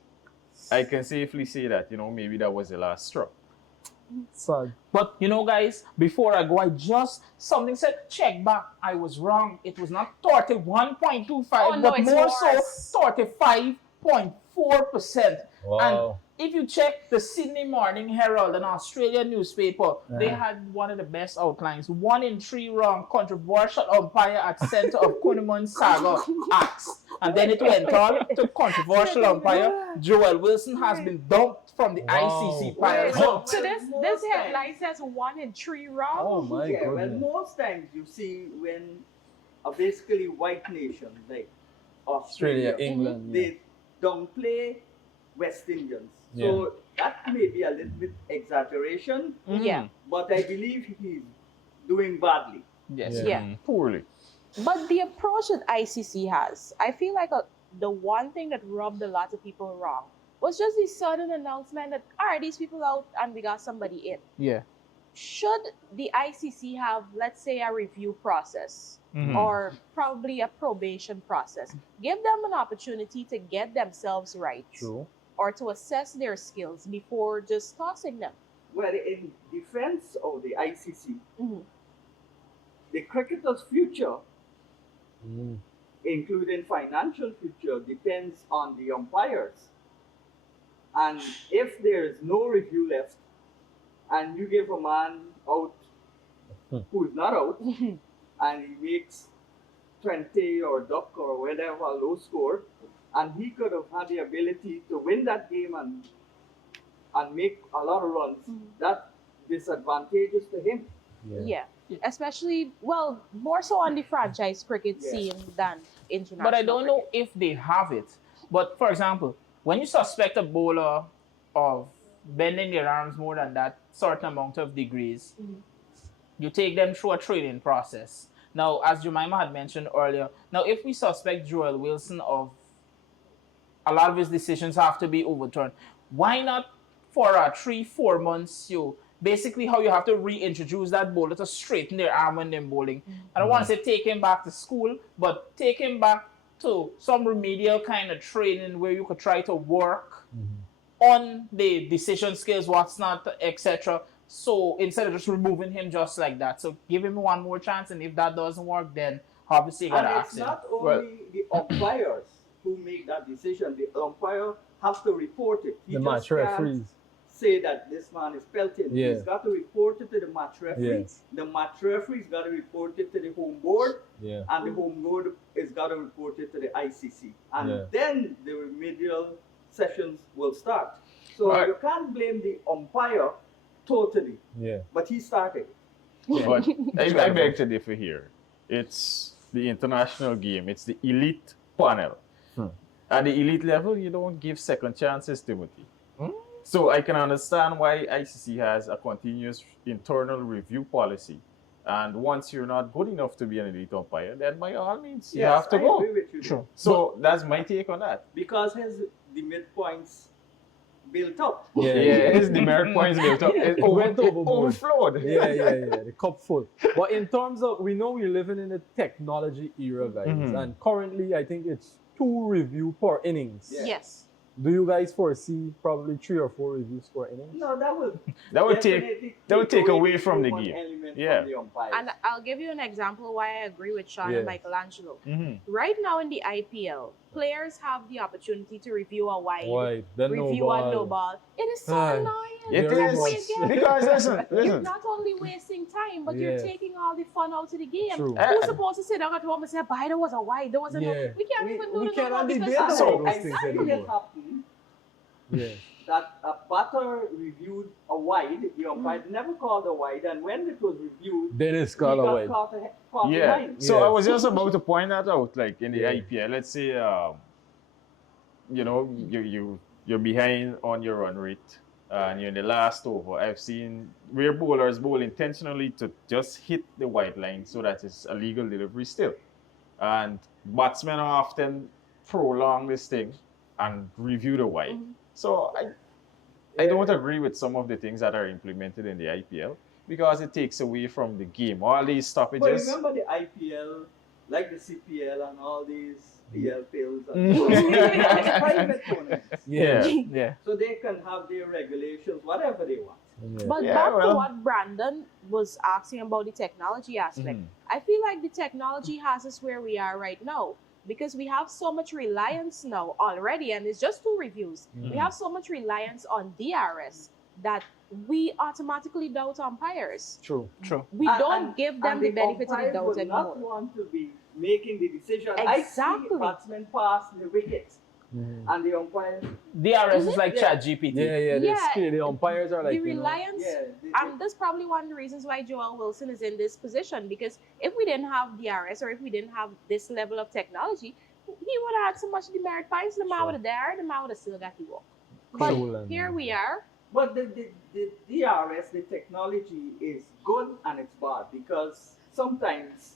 I can safely say that, you know, maybe that was the last straw. Sad. But you know, guys, before I go, something said check back. I was wrong. It was not 31.25, but more so 35.4%. Wow. And if you check the Sydney Morning Herald, an Australian newspaper, they had one of the best outlines. 1 in 3 wrong, controversial umpire at center of Kuhneman saga axed. And then it went on to controversial umpire. Joel Wilson has been dumped from the ICC pile. So this headline says 1 in 3 wrong. Oh my Well, goodness. most times you see when a basically white nation like Australia, England, they downplay West Indians. So that may be a little bit exaggeration. Yeah. But I believe he's doing badly. Yes. Yeah. Poorly. But the approach that ICC has, I feel like the one thing that rubbed a lot of people wrong was just the sudden announcement that, all right, these people out and we got somebody in. Yeah. Should the ICC have, let's say, a review process or probably a probation process? Give them an opportunity to get themselves right. True. Or to assess their skills before just tossing them. Well, in defense of the ICC, the cricketer's future, including financial future, depends on the umpires. And if there is no review left, and you give a man out who is not out, and he makes 20 or duck or whatever, low score, and he could have had the ability to win that game and make a lot of runs, that disadvantageous to him. Yeah. Especially, well, more so on the franchise cricket scene than international. But I don't know cricket. if they have it. But for example, when you suspect a bowler of bending their arms more than that certain amount of degrees, you take them through a training process. Now, as Jemima had mentioned earlier, now if we suspect Joel Wilson of a lot of his decisions have to be overturned, why not for 3-4 months basically how you have to reintroduce that bowler to straighten their arm when they're bowling. I don't want to say take him back to school, but take him back to some remedial kind of training where you could try to work on the decision skills, what's not, etc. So instead of just removing him just like that, so give him one more chance, and if that doesn't work, then obviously you gotta And ask it's him. not only the umpires who make that decision. The umpire has to report it. He The just match can't referees. say that this man is pelting. Yeah. He's got to report it to the match referee. Yes. The match referee's got to report it to the home board. Yeah. And the home board has got to report it to the ICC. And then the remedial sessions will start. So you can't blame the umpire totally. Yeah. But he started. But I beg to differ here. It's the international game. It's the elite panel. At the elite level, you don't give second chances, Timothy. So I can understand why ICC has a continuous internal review policy And once you're not good enough to be an elite umpire, then by all means, you Yes, have to I go. agree with you. Sure. So that's my take on that. Because the midpoints built up. Yeah, It's the merit points built up. It went overboard. overflowed. Yeah. The cup full. But in terms of, we know we're living in a technology era, guys, and currently I think it's 2 review per innings. Yeah. Yes. Do you guys foresee probably 3 or 4 reviews per innings? No, that would take away from the human game. element Yeah. from the umpires. And I'll give you an example why I agree with Sean and Michelangelo. Right now in the IPL, players have the opportunity to review a wide, then review a no ball. It is so annoying. It is. Because You're listen. not only wasting time, but you're taking all the fun out of the game. True. Who's supposed to sit down at home and say, "But there was a wide, there was a no"? We can't even do we the no cannot ball debate because about those I've things seen it anymore. happen Yeah. that a batter reviewed a wide, the umpire never called a wide, and when it was reviewed, Then it's he called a got wide. caught Yeah. behind. So Yeah. I was just about to point that out, like in the Yeah. IPL, let's say, you're behind on your run rate, and you're in the last over. I've seen where bowlers bowl intentionally to just hit the white line so that it's a legal delivery still, and batsmen often prolong this thing and review the wide. So I don't agree with some of the things that are implemented in the IPL because it takes away from the game. All these But stoppages. remember the IPL, like the CPL and all these PL pills, and private tournaments. Yeah. So they can have their regulations, whatever they want. But back to what Brandon was asking about the technology aspect, I feel like the technology has us where we are right now because we have so much reliance now already, and it's just 2 reviews. We have so much reliance on DRS that we automatically doubt umpires. True. We don't give them the benefit of the umpires doubt would anymore. not want to be making the decision. Exactly. I see batsmen pass the wicket, and the umpire. DRS is like ChatGPT. The umpires are like, the reliance, and that's probably one of the reasons why Joel Wilson is in this position, because if we didn't have DRS or if we didn't have this level of technology, he would have had so much demerit points, the man would have there, the man would have still got the walk. But here we are. But the DRS, the technology is good and it's bad because sometimes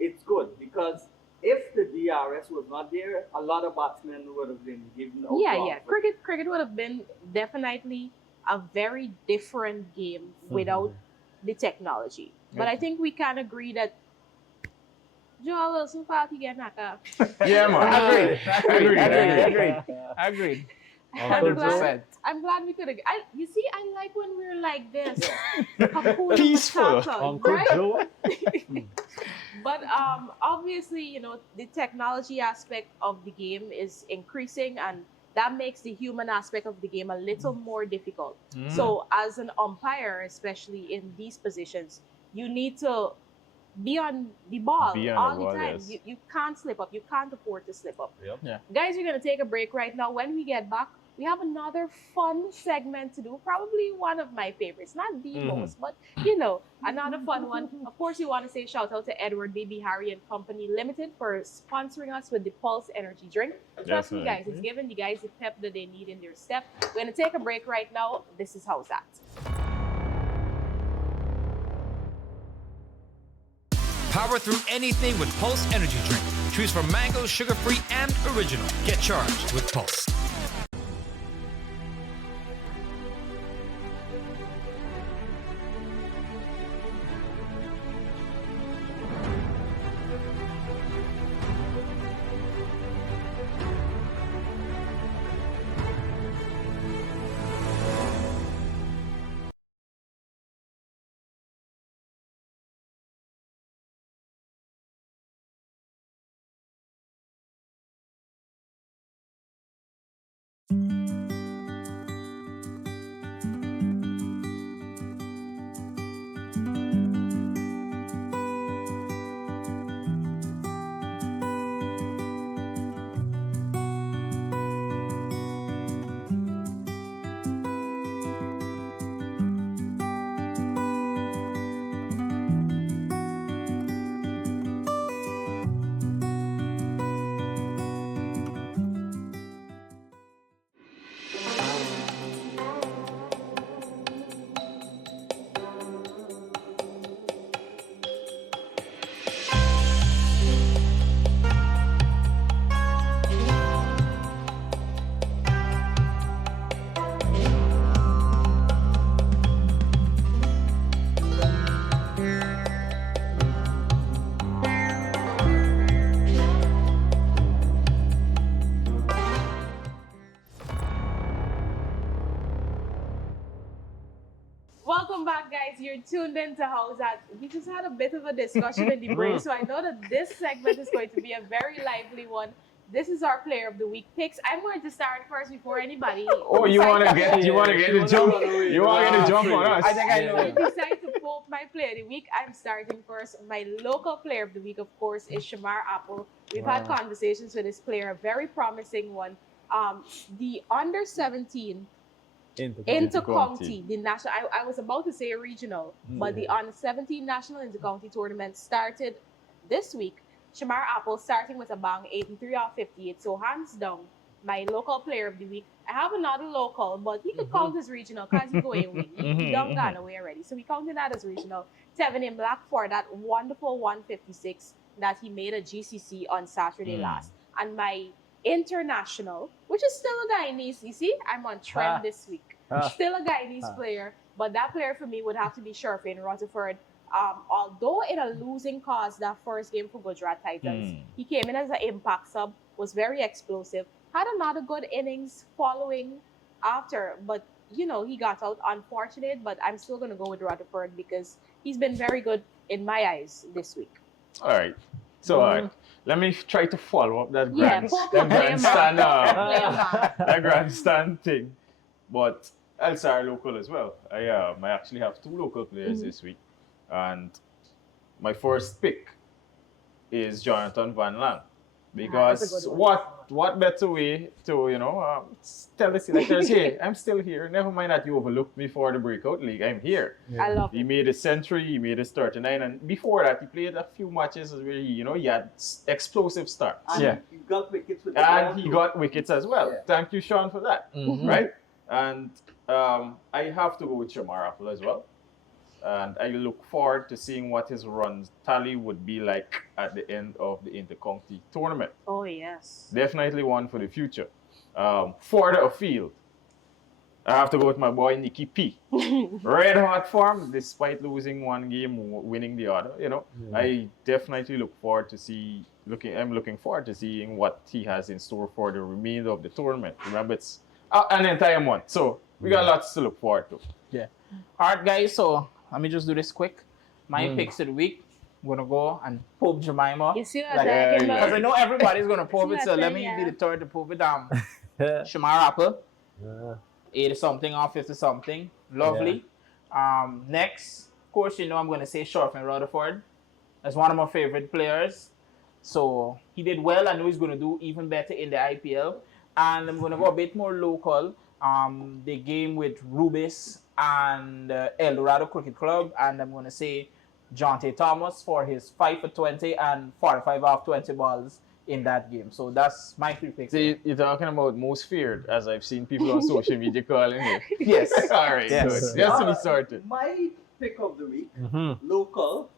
it's good because if the DRS was not there, a lot of batsmen would have been given out. Yeah. Cricket would have been definitely a very different game without the technology. But I think we can agree that Joel Wilson felt again. Yeah, man. Agreed. 100%. I'm glad we could have. You see, I like when we're like this. Hakuna Peaceful. Matata, right? But obviously, the technology aspect of the game is increasing, and that makes the human aspect of the game a little more difficult. So, as an umpire, especially in these positions, you need to be on the ball all the time. Yes. You can't slip up. You can't afford to slip up. Yeah. Guys, we're going to take a break right now. When we get back, we have another fun segment to do. Probably one of my favorites. Not the most, but another fun one. Of course, we want to say shout out to Edward Baby Harry and Company Limited for sponsoring us with the Pulse Energy Drink. Trust me, guys, it's giving you guys the pep that they need in their step. We're going to take a break right now. This is Howzat. Power through anything with Pulse Energy Drink. Choose from mango, sugar-free, and original. Get charged with Pulse. Welcome back, guys. You're tuned in to Howzat. We just had a bit of a discussion in the break, so I know that this segment is going to be a very lively one. This is our player of the week picks. I'm going to start first before anybody. Oh, you want to get the jump? You want to get the jump on us? I think I know. I decide to pope my player of the week. I'm starting first. My local player of the week, of course, is Shamar Apple. We've had conversations with this player, a very promising one. The under 17 intercounty, the national. I was about to say regional, but the under 17 national intercounty tournament started this week. Shamar Apple starting with a bang, 83 off 58. So hands down, my local player of the week. I have another local, but he could count as regional because he going away. He done gone away already. So we counted that as regional. Tevin in Black for that wonderful 156 that he made at GCC on Saturday last. And my international, which is still a Guyanese. You see, I'm on trend this week. Still a Guyanese player, but that player for me would have to be Sherfin Rutherford. Although in a losing cause that first game for Gujarat Titans, he came in as an impact sub, was very explosive, had another good innings following after, but you know, he got out unfortunate, but I'm still going to go with Rutherford because he's been very good in my eyes this week. All right. So let me try to follow up that grandstand thing. But I'll start local as well. I actually have two local players this week. And my first pick is Jonathan Van Lang. Because what better way to, tell the selectors, hey, I'm still here. Never mind that you overlooked me for the breakout league. I'm here. I love it. He made a century, he made his 39, and before that he played a few matches where he had explosive starts. And he got wickets with he got wickets as well. Yeah. Thank you, Sean, for that. Right? And I have to go with Shamar Apple as well. And I look forward to seeing what his runs tally would be like at the end of the intercounty tournament. Oh, yes. Definitely one for the future. Further afield, I have to go with my boy Nicky P. Red hot form, despite losing one game, winning the other. I definitely look forward to I'm looking forward to seeing what he has in store for the remainder of the tournament. Remember, it's an entire month, so we got lots to look forward to. Yeah. All right, guys. So let me just do this quick. My picks of the week. I'm gonna go and pope Jemima. You see what because I know everybody's gonna pope it, so let me be the third to pope it. Shamar Apple. 80 something or 50 something. Lovely. Next, of course, I'm gonna say Sherfin Rutherford. That's one of my favorite players. So he did well. I know he's gonna do even better in the IPL. And I'm gonna go a bit more local. The game with Rubis and El Dorado Cricket Club, and I'm going to say Jonte Thomas for his 5 for 20 and 45 off 20 balls in that game. So that's my 3 picks. So you're talking about most feared, as I've seen people on social media calling it. Yes. All right, good. Just to be sorted. My pick of the week, local,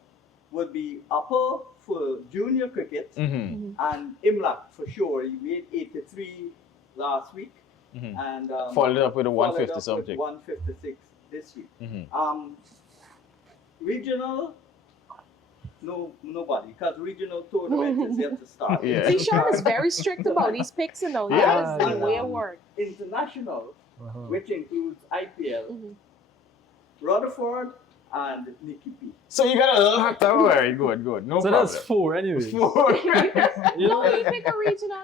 would be Apple for junior cricket and Imlak for sure. He made 83 last week. And followed up with a 150 something. 156 this week. Regional, nobody, because regional tournament is yet to start. Sean is very strict about these picks, that is the way of work. International, which includes IPL, Rutherford and Nicky P. So you got a lot of worry. Good. No so problem. That's 4 anyway. 4. You pick a regional.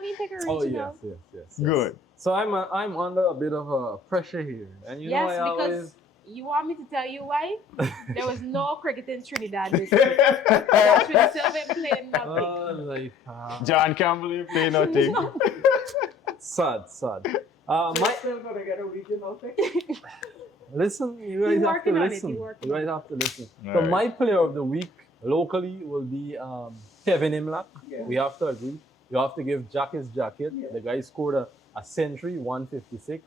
Oh, yes. Good. So I'm under a bit of a pressure here. And because you want me to tell you why? There was no cricket in Trinidad this week. That's when Sylvan playing nothing. John Campbell playing nothing. Sad. Still gonna get a regional pick? Listen, you guys have to listen. So my player of the week locally will be Kevin Imlak. Yeah. We have to agree. You have to give Jack his jacket. Yeah. The guy scored a century, 156.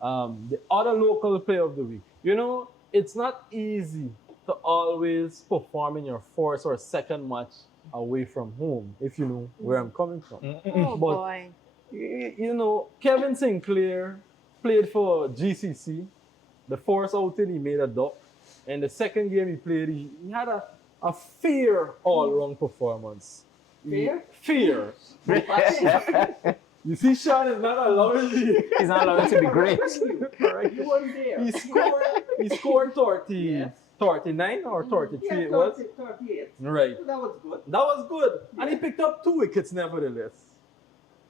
The other local player of the week. It's not easy to always perform in your first or second match away from home, if you know where I'm coming from. Oh, boy. Kevin Sinclair played for GCC. The first outing, he made a duck. And the second game he played, he had a fair all-round performance. Fair? Fair. You see, Sean is not allowing me. He's not allowed to be great. Correct. You weren't there. He scored 30, Yes. 39 or 33 Yeah, it was. 38. Right. So that was good. That was good. And he picked up 2 wickets nevertheless.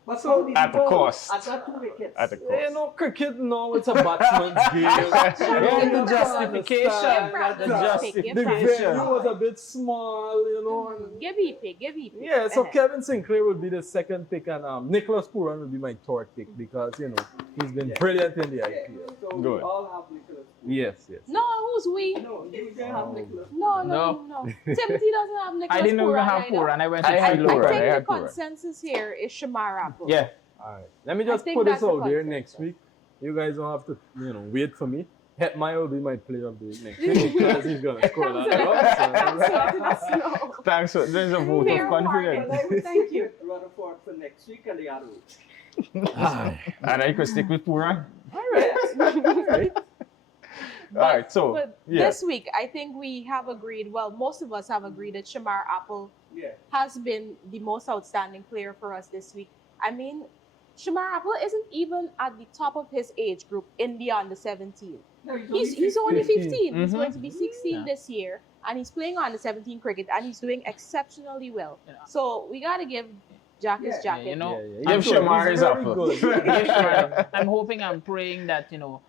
But So- how did At he the bowl? cost. At that 2 wickets. At the You cost. know, cricket now, it's a batsman's game. Yeah, the You justification. understand The that justification. the venue was a bit small, you know. And Give me pick, give me pick. yeah, so Kevin Sinclair will be the second pick, and Nicholas Puran will be my third pick because, you know, he's been brilliant in the IPL. So we Good. all have Nicholas. Yes, yes. No, who's we? No, you didn't have Nicholas. No. Timothy doesn't have Nicholas I didn't know we were Puran gonna have either. Puran. I went I to had three I Puran. Puran. think the had Puran. consensus here is Shamar Apple. Yeah. All right. Let me I just think put this that's the out there consensus. next week. You guys don't have to, you know, wait for me. Hetmeyer will be my player of the week next week because he's going to score a lot of runs. Thanks. There's a vote Fair of warning. confidence. Thank you. Rutherford for next week and the other week. And I could stick with Puran. Right. All right, so But yeah. this week, I think we have agreed, well, most of us have agreed that Shamar Apple Yeah. has been the most outstanding player for us this week. I mean, Shamar Apple isn't even at the top of his age group in the under 17. No, He's only 15. He's Mhm. going to be 16 Yeah. this year, and he's playing under 17 cricket, and he's doing exceptionally well. So we got to give Jack his Yeah, jacket. You know, Give Shamar his very apple. good. Yes, Shamar. I'm hoping, I'm praying that, you know,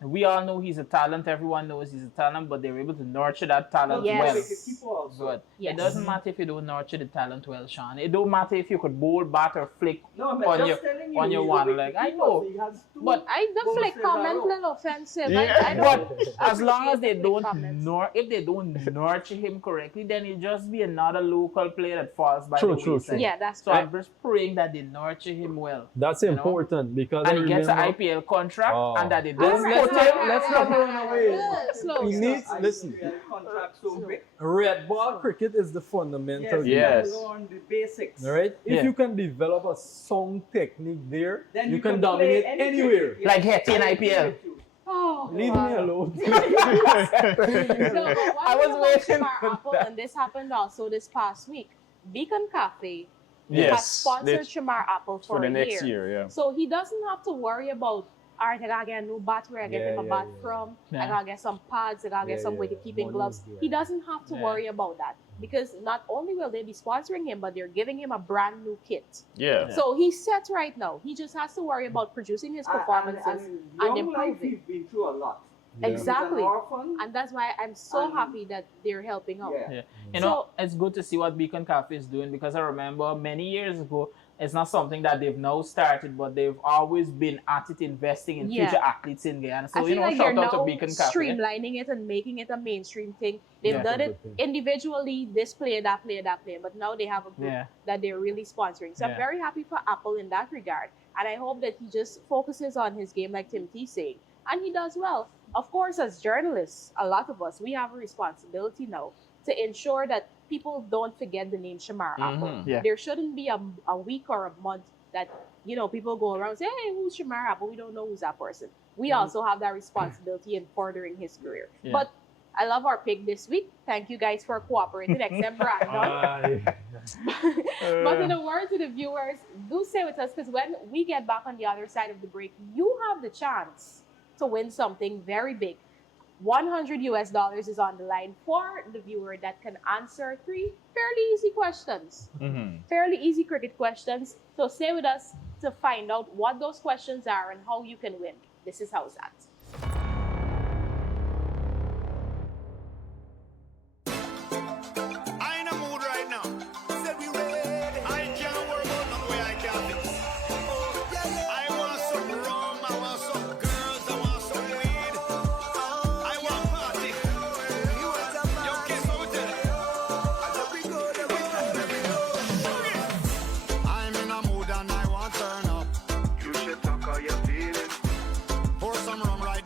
we all know he's a talent. Everyone knows he's a talent, but they're able to nurture that talent Yes. well. But Yes. it doesn't matter if you don't nurture the talent well, Sean. It don't matter if you could bowl, bat, or flick No, I'm on just your telling you. on your he's a one wicket leg. I keeper, know, so he has 2 but The goals flick in a row. comment little offensive. Yeah. I don't But as long as they appreciate the flick don't comments. if they don't nurture him correctly, then he'll just be another local player that falls by True, the true, wayside. true. Yeah, that's So right. I'm just praying that they nurture him well. That's You know? important because And I he gets an remember- IPL contract, Oh. and that they Let's, don't let's, put not, him. let's not run away. Slow, He slow. needs, listen, Contract so big. red ball cricket is the fundamental. Yes. Yes. You learn the basics. All right? If Yeah. you can develop a sound technique there, Then you can play dominate any anywhere. cricket. Like Hetty in I agree IPL. with you. Oh, Leave wow. me alone. No, but I was waiting Shamar for Apple, and this happened also this past week. Beacon Cafe has Yes. sponsored they- Shamar Apple for For the a next year, yeah. So he doesn't have to worry about, all right, I gotta get a new bat, where I get Yeah, him a yeah, bat yeah. from. I Yeah. gotta get some pads, I gotta get Yeah, some yeah. wicket keeping Money gloves. is good. He doesn't have to Yeah. worry about that because not only will they be sponsoring him, but they're giving him a brand new kit. Yeah. So he's set right now. He just has to worry about producing his performances And and young life, improving. he's been through a lot. Yeah. Exactly. He's an orphan. And that's why I'm so And- happy that they're helping out. Yeah. Yeah. You know, it's good to see what Beacon Cafe is doing because I remember many years ago, it's not something that they've now started, but they've always been at it, investing in Yeah. future athletes in Guyana. So, I you feel know, like they're shout out now to Beacon Cafe. streamlining it and making it a mainstream thing. They've Yeah. done That's a it good thing. individually, this player, that player, that player, but now they have a group Yeah. that they're really sponsoring. So I'm Yeah. very happy for Apple in that regard. And I hope that he just focuses on his game like Timothy's saying. And he does well. Of course, as journalists, a lot of us, we have a responsibility now to ensure that people don't forget the name Shamar Apple. Mhm. Yeah. There shouldn't be a week or a month that, you know, people go around and say, hey, who's Shamar Apple? We don't know who's that person. We also have that responsibility in furthering his career. Yeah. But I love our pick this week. Thank you guys for cooperating, except Brandon. Aye. But in a word to the viewers, do stay with us because when we get back on the other side of the break, you have the chance to win something very big. $100 is on the line for the viewer that can answer 3 fairly easy questions. Mhm. Fairly easy cricket questions. So stay with us to find out what those questions are and how you can win. This is Howzat. I in a mood right now. Said we ready. I can't worry about no way I can fix. I want some rum, I want some girls, I want some weed. I want party. Yo, guess what we tell I'm in a mood and I want turn up. You should talk how you feeling. Pour some rum right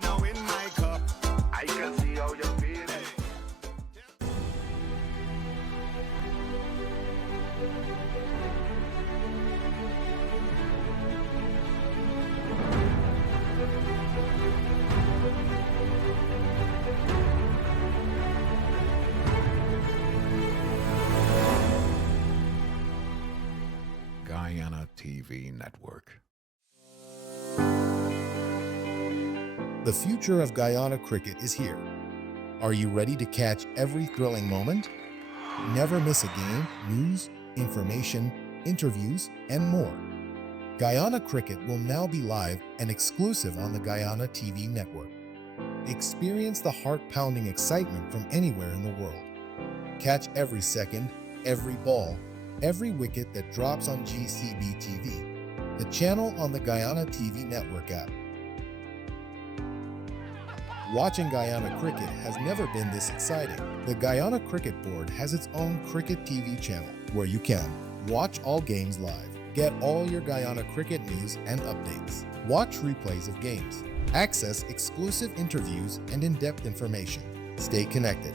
TV network. The future of Guyana cricket is here. Are you ready to catch every thrilling moment? Never miss a game, news, information, interviews, and more. Guyana cricket will now be live and exclusive on the Guyana TV network. Experience the heart-pounding excitement from anywhere in the world. Catch every second, every ball, every wicket that drops on GCB TV, the channel on the Guyana TV network app. Watching Guyana cricket has never been this exciting. The Guyana Cricket Board has its own Cricket TV channel where you can watch all games live, get all your Guyana cricket news and updates, watch replays of games, access exclusive interviews and in-depth information, stay connected,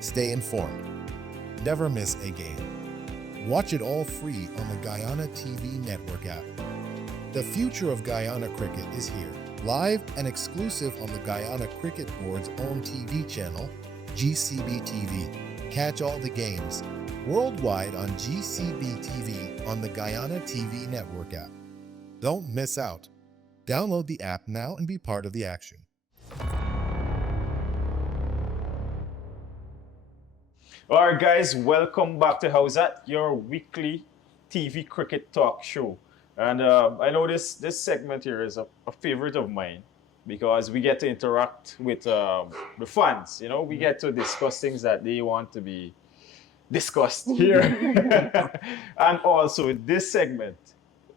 stay informed, never miss a game. Watch it all free on the Guyana TV network app. The future of Guyana cricket is here, live and exclusive on the Guyana Cricket Board's own TV channel, GCB TV. Catch all the games worldwide on GCB TV on the Guyana TV network app. Don't miss out. Download the app now and be part of the action. All right, guys, welcome back to Howzat, your weekly TV cricket talk show. And I know this segment here is a favorite of mine because we get to interact with the fans. You know, we get to discuss things that they want to be discussed here. And also in this segment,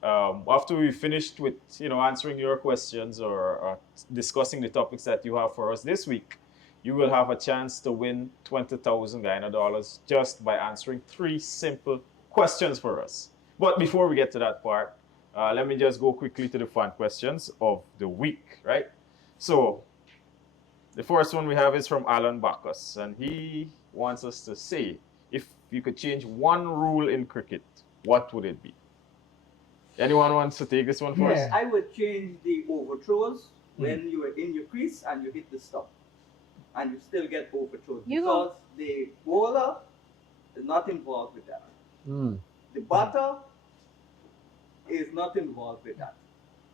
after we finished with answering your questions or discussing the topics that you have for us this week, you will have a chance to win 20,000 Guyana dollars just by answering 3 simple questions for us. But before we get to that part, let me just go quickly to the fun questions of the week, right? So the first one we have is from Alan Bacchus, and he wants us to say, if you could change one rule in cricket, what would it be? Anyone wants to take this one first? Yes, I would change the overthrows when you are in your crease and you hit the stump, and you still get overthrows because the bowler is not involved with that. The batter is not involved with that.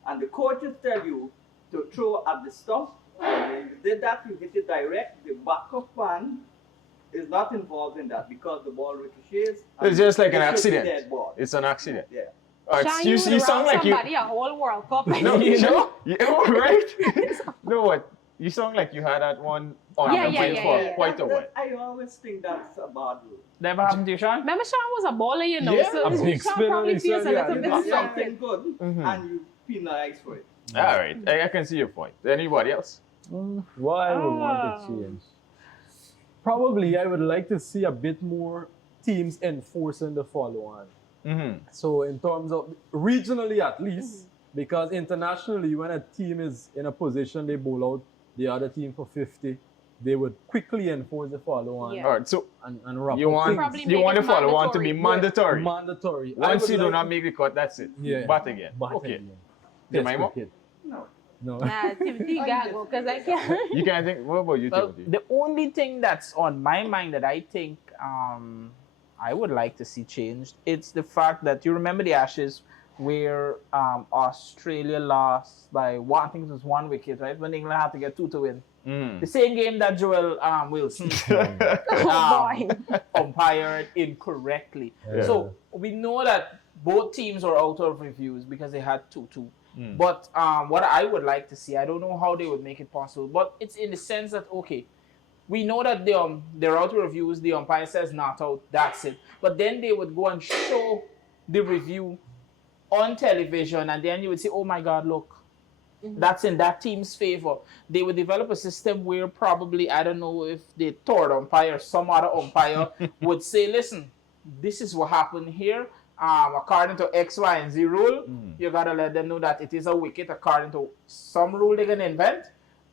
And the coaches tell you to throw at the stump, and when you did that, you hit it direct. The backup man is not involved in that because the ball ricochets. It's just like an it should be accident. dead ball. It's an accident. Yeah. Sean, you sound like you. a whole World Cup. No, you know, right? No, what? You sound like you had that one on the mind for quite a while. I always think that's a bad rule. Never happened to you, Sean? Remember, Sean was a bowler, you know, Yeah. so A big Sean spinner, probably feels a yeah. little You bit do something. something good and you penalize for it. All right, I can see your point. Anybody else? What I would want to change? Probably I would like to see a bit more teams enforcing the follow-on. So in terms of regionally at least, because internationally when a team is in a position they bowl out the other team for 50, they would quickly enforce the follow-on. All right, so and wrap you up want things. the follow-on to be mandatory. Mandatory. Once you do like not to- make the cut, that's it. Yeah. Bat again. Bat Okay. again. Jemima? Test cricket. No. No. Nah, Timothy gotta go because I can't. You can't think. What about you, Well, Timothy? the only thing that's on my mind that I think I would like to see changed, it's the fact that you remember the Ashes where Australia lost by one, I think it was 1 wicket, right? When England had to get 2 to win. The same game that Joel Wilson umpired incorrectly. Yeah. So we know that both teams are out of reviews because they had 2-2. But what I would like to see, I don't know how they would make it possible, but it's in the sense that, okay, we know that they're out of reviews, the umpire says not out, that's it. But then they would go and show the review on television, and then you would say, oh my God, look, that's in that team's favor. They would develop a system where probably, I don't know if the third umpire, some other umpire would say, listen, this is what happened here. According to X, Y, and Z rule, you gotta let them know that it is a wicket according to some rule they're gonna invent,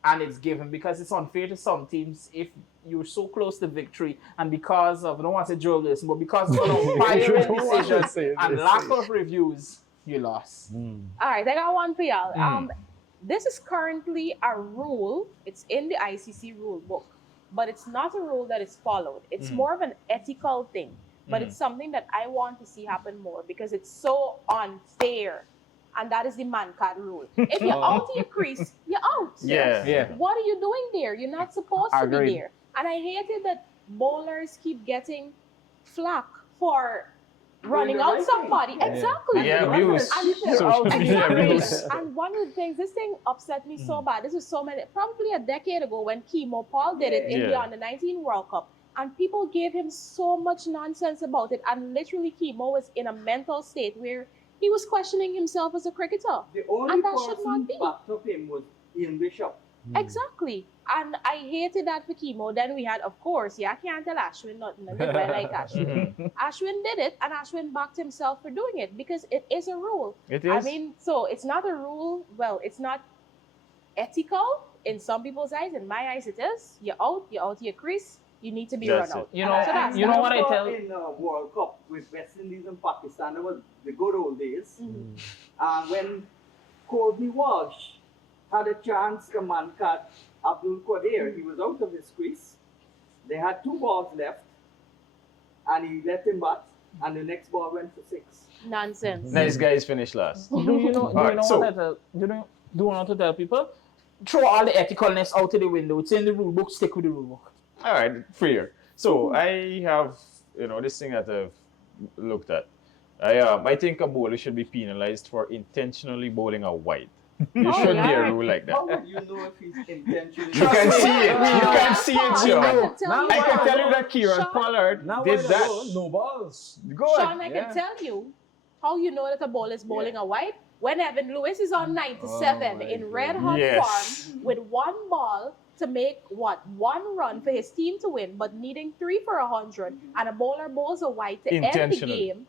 and it's given because it's unfair to some teams if you're so close to victory and because of, I don't want to say Joel Wilson, but because of umpiring decisions and lack of reviews, you lost. All right, I got one for y'all. This is currently a rule. It's in the ICC rule book, but it's not a rule that is followed. It's more of an ethical thing. but it's something that I want to see happen more because it's so unfair. And that is the man card rule. If you're out of your crease, you're out. Yeah. What are you doing there? You're not supposed to be Agreed. there. And I hated that bowlers keep getting flack for running the out right somebody. thing. Exactly. Yeah, abuse. And, Social media abuse. and one of the things, this thing upset me so bad. This was probably a decade ago when Chemo Paul did it in the Yeah. Under 19 World Cup. And people gave him so much nonsense about it. And literally, Chemo was in a mental state where he was questioning himself as a cricketer. The only And that should person not be. backed up him was Ian Bishop. Exactly. And I hated that for Chemo. Then we had, of course, I can't tell Ashwin nothing. I like Ashwin. Ashwin did it, and Ashwin backed himself for doing it because it is a rule. It I is. mean, so it's not a rule. Well, it's not ethical in some people's eyes. In my eyes, it is. You're out your crease. You need to be That's run it. out. You And know, so that's you that. know what I tell. In World Cup with West Indies and Pakistan, that was the good old days. And when Colby Walsh had a chance to man cut Abdul Qadir, he was out of his crease. They had 2 balls left, and he let him bat, and the next ball went for 6. Nonsense. Nice guys finished last. Do you know? Alright, what I tell? Do you want to tell people? Throw all the ethicalness out of the window. It's in the rule book. Stick with the rule book. All right, fair. So I have, this thing that I've looked at. I think a bowler should be penalized for intentionally bowling a wide. There should be a rule like that. How would you know if he's intentionally? You can see it. You can see it, Sean. Now I can tell you that Kieran Sean- Pollard Now did why that. no balls? Good. Sean, I can tell you how you know that a ball is bowling a wide. When Evan Lewis is on 97 in red hot Yes. form with 1 ball to make 1 run for his team to win, but needing 3 for 100, and a bowler bowls a wide to end the Intentionally. game.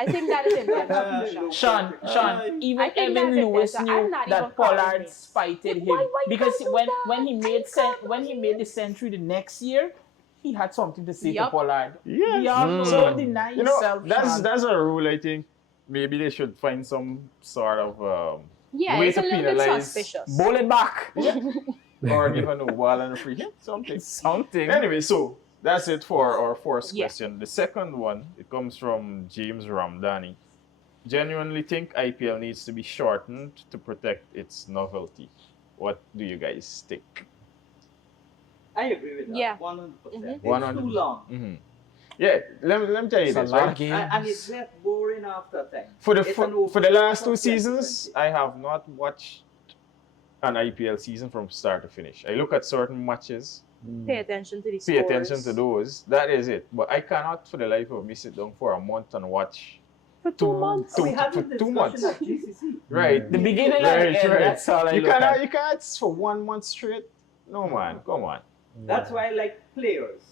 I think that is intentional. Sean, I even think Evan that's Lewis intentional. I'm knew not that even calling Pollard it. spited him Why because you do when that? when he made when he made the century the next year, he had something to say to Yup. Pollard. Yes. Don't deny yourself, Sean. that's a rule. I think maybe they should find some sort of Yeah, way it's to a little bit penalize suspicious. Bowl it back. or give a no ball and a free hit. Something. Something. Anyway, so that's it for our first Yeah. question. The second one, it comes from James Ramdani. Genuinely think IPL needs to be shortened to protect its novelty. What do you guys think? I agree with that. Yeah. 100%. It's 100. too long. Mm-hmm. Yeah, let me tell you It's a this, lot right? of games. And it gets boring after time. For the It's for, an for the last 2 over- seasons, I have not watched an IPL season from start to finish. I look at certain matches, Pay attention to the pay scores. attention to those. That is it. But I cannot, for the life of me, sit down for a month and watch For 2 months. We had for this 2 months. discussion at GCC. Right. The beginning and Right, the end, right. that's all I You look cannot, at. you can't for 1 month straight. No man, come on. That's why I like players,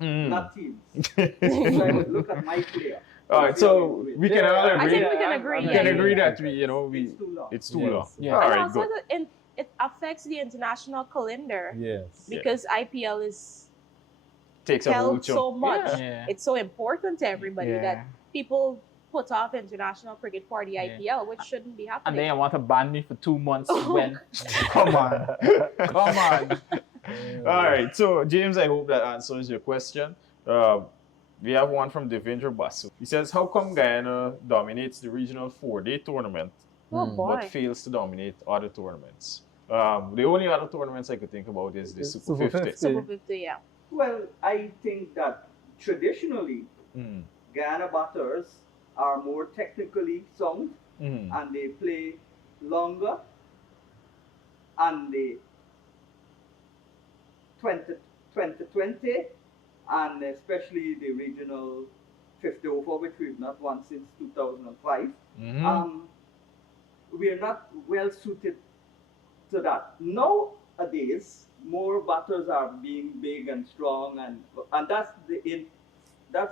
Mm. not teams. So I would look at my player. All right, so we can all I agree. think we can agree. We yeah. can agree that we, It's too long. it's too Yes. long. Yeah. All And right, also, good. it affects the international calendar Yes. because IPL is Takes a whole held chunk. so much. Yeah. It's so important to everybody Yeah. that people put off international cricket for the IPL, which shouldn't be And happening. then you want to ban me for 2 months when? Come on. Come on. All right, so James, I hope that answers your question. We have one from Devendra Basu. He says, how come Guyana dominates the regional 4-day tournament Oh boy. but fails to dominate other tournaments? The only other tournaments I could think about is the Super 50. Super 50, yeah. Well, I think that traditionally, Mm. Guyana batters are more technically sound Mm. and they play longer and they 2020 and especially the regional 50 over, which we've not won since 2005. Mhm. We are not well suited to that. Nowadays, more batters are being big and strong, and that's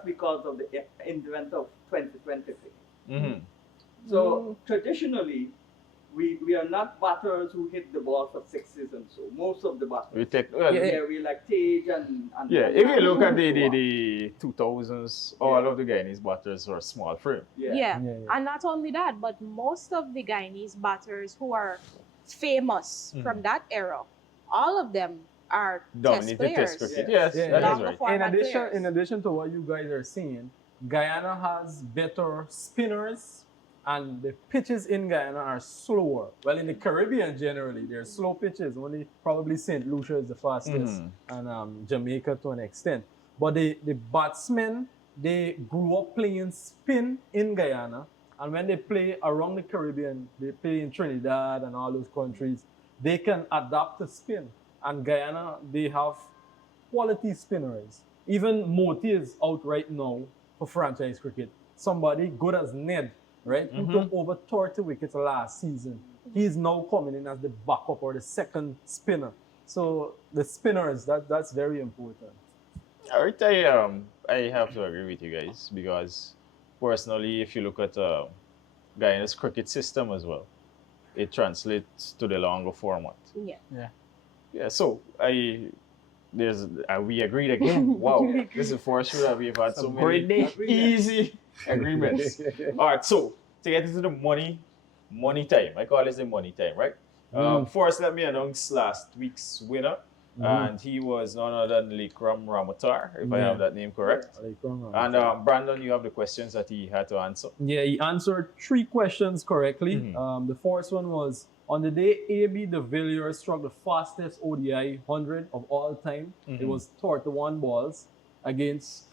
because of the advent of 2020 thing. Mhm. So traditionally, we are not batters who hit the ball for sixes and so. Most of the batters. We take, we like Tage and yeah, if you look at and so on. the 2000s, all of the Guyanese batters were small frame. Yeah. And not only that, but most of the Guyanese batters who are famous Mm. from that era, all of them are Dominated test test players. cricket. Yes, Yeah, that is Longer right. format players. In addition to what you guys are seeing, Guyana has better spinners, and the pitches in Guyana are slower. Well, in the Caribbean generally, they're slow pitches. Only probably St. Lucia is the fastest, and Jamaica to an extent. But the batsmen, they grew up playing spin in Guyana, and when they play around the Caribbean, they play in Trinidad and all those countries, they can adapt to spin. And Guyana, they have quality spinners. Even Moti is out right now for franchise cricket. Somebody good as Ned, right? Who took over 30 wickets last season. He's now coming in as the backup or the second spinner. So the spinners, that's very important. All right, I have to agree with you guys because personally, if you look at Guyana's cricket system as well, it translates to the longer format. Yeah. Yeah. So we agreed again. Wow, this is the first show that we've had so many easy agreements. All right, so to get into the money time. I call this the money time, right? First, let me announce last week's winner. And he was none other than Likram Ramatar, if I have that name correct. And Brandon, you have the questions that he had to answer. Yeah, he answered 3 questions correctly. The first one was, on the day A.B. de Villiers struck the fastest ODI 100 of all time, it was 31 balls against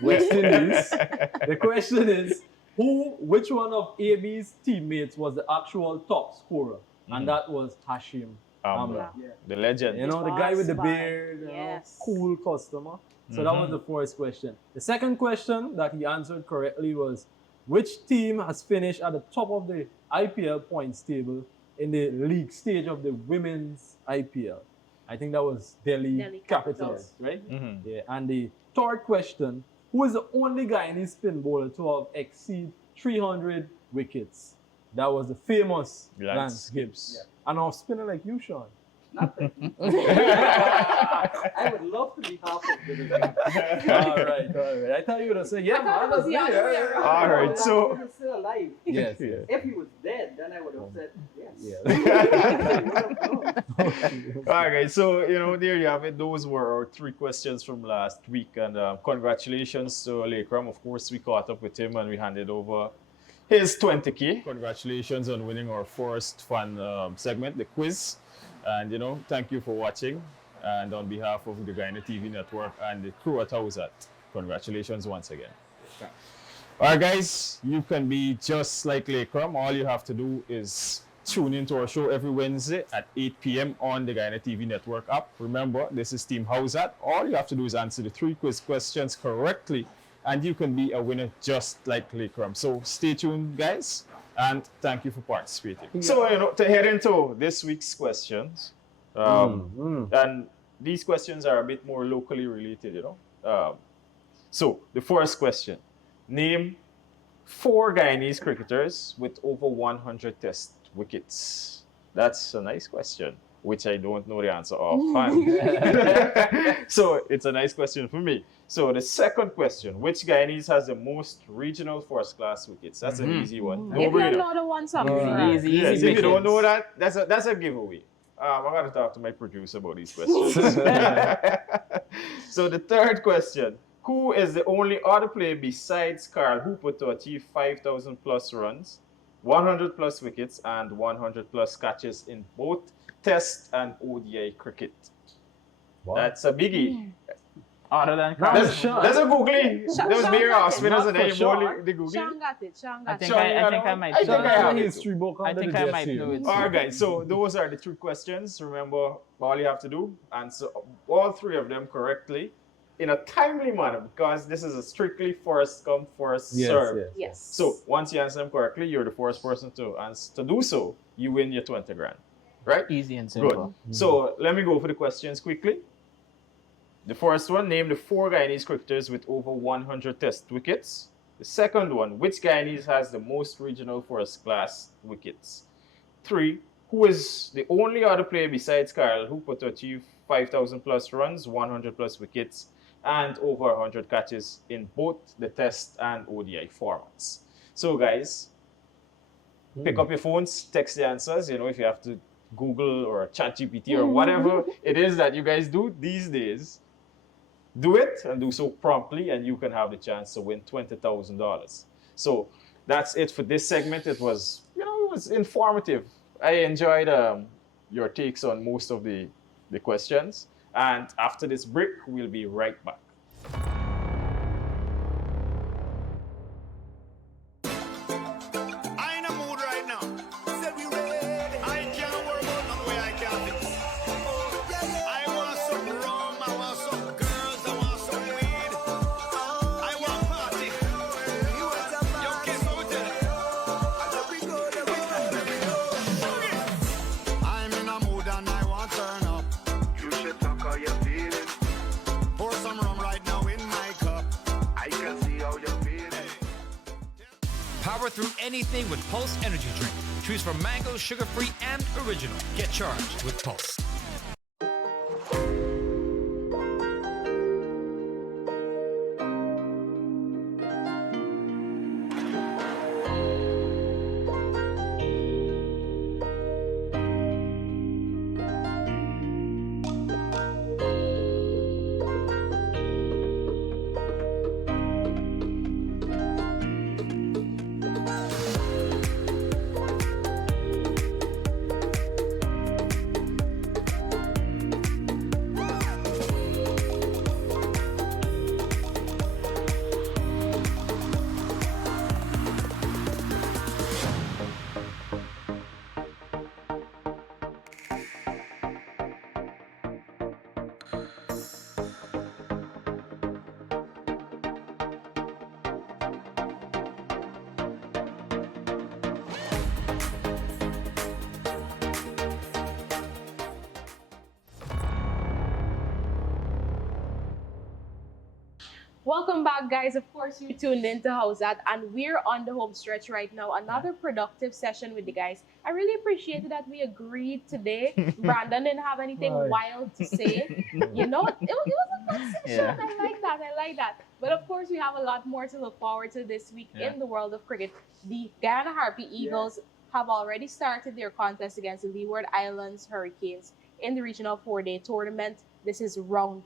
West Indies. The question is, which one of A.B.'s teammates was the actual top scorer? And that was Hashim Amla. The legend. You know, the guy with the beard, cool customer. So that was the first question. The second question that he answered correctly was, which team has finished at the top of the IPL points table in the league stage of the women's IPL? I think that was Delhi Capitals, right? Yeah. And the third question, who is the only Guyanese spin bowler to have exceed 300 wickets? That was the famous Lance Gibbs. And I'm spinning like you, Sean. Nothing. I would love to be half of the all right. I thought you would say, yeah, man. That's the other way around. All right, so He was still alive. Yes. If he was dead, then I would have said yes. All right, so there you have it. Those were our 3 questions from last week, and congratulations to Lekram. Of course, we caught up with him and we handed over his 20K. Congratulations on winning our first fun segment, the quiz. And thank you for watching. And on behalf of the Guyana TV network and the crew at Howzat, congratulations once again. All right, guys, you can be just like Lekram. All you have to do is tune into our show every Wednesday at 8 p.m. on the Guyana TV network app. Remember, this is Team Howzat. All you have to do is answer the 3 quiz questions correctly, and you can be a winner just like Lekram. So stay tuned, guys, and thank you for participating. Yeah. So, to head into this week's questions, and these questions are a bit more locally related, So, the first question, name 4 Guyanese cricketers with over 100 test wickets. That's a nice question, which I don't know the answer offhand. So, it's a nice question for me. So the second question, which Guyanese has the most regional first-class wickets? That's an easy one. If you know the one, something. Easy. Yes, if you don't know that, that's a giveaway. I got to talk to my producer about these questions. So the third question, who is the only other player besides Carl Hooper to achieve 5,000 plus runs, 100 plus wickets, and 100 plus catches in both Test and ODI cricket? Wow. That's a biggie. Other than That's a googly. Those mere spinners and then you bowl the googly. Sean got it. I think I might. I think I have history book. I think I might know it. All right, guys. So those are the 3 questions. Remember, all you have to do, answer all 3 of them correctly in a timely manner, because this is a strictly first come, first serve. Yes. So once you answer them correctly, you're the first person to do so. You win your 20 grand. Right? Easy and simple. Good. So let me go for the questions quickly. The first one, name the 4 Guyanese cricketers with over 100 test wickets. The second one, which Guyanese has the most regional first-class wickets? 3, who is the only other player besides Carl Hooper to achieve 5,000 plus runs, 100 plus wickets, and over 100 catches in both the Test and ODI formats? So guys, pick up your phones, text the answers. If you have to Google or ChatGPT or whatever it is that you guys do these days, do it and do so promptly, and you can have the chance to win $20,000. So that's it for this segment. It was, it was informative. I enjoyed your takes on most of the questions. And after this break, we'll be right back. I in a mood right now. Say we ready. I can't worry about no way I can't fix. I want some rum, I want some girls, I want some weed. I want party. Yo, kiss hotel. I'm in a mood and I want turn up. You should talk how you're feeling. Pour some rum right now in my cup. I can see how you're feeling. Power through anything with Pulse Energy Drink. Choose from mango, sugar-free, and original. Get charged with Pulse. Welcome back, guys. Of course, you're tuned in to Howzat, and we're on the home stretch right now. Another productive session with the guys. I really appreciated that we agreed today. Brandon didn't have anything wild to say. You know, it was a good session. Yeah. I like that. But of course, we have a lot more to look forward to this week in the world of cricket. The Guyana Harpy Eagles have already started their contest against the Leeward Islands Hurricanes in the regional 4-day tournament. This is round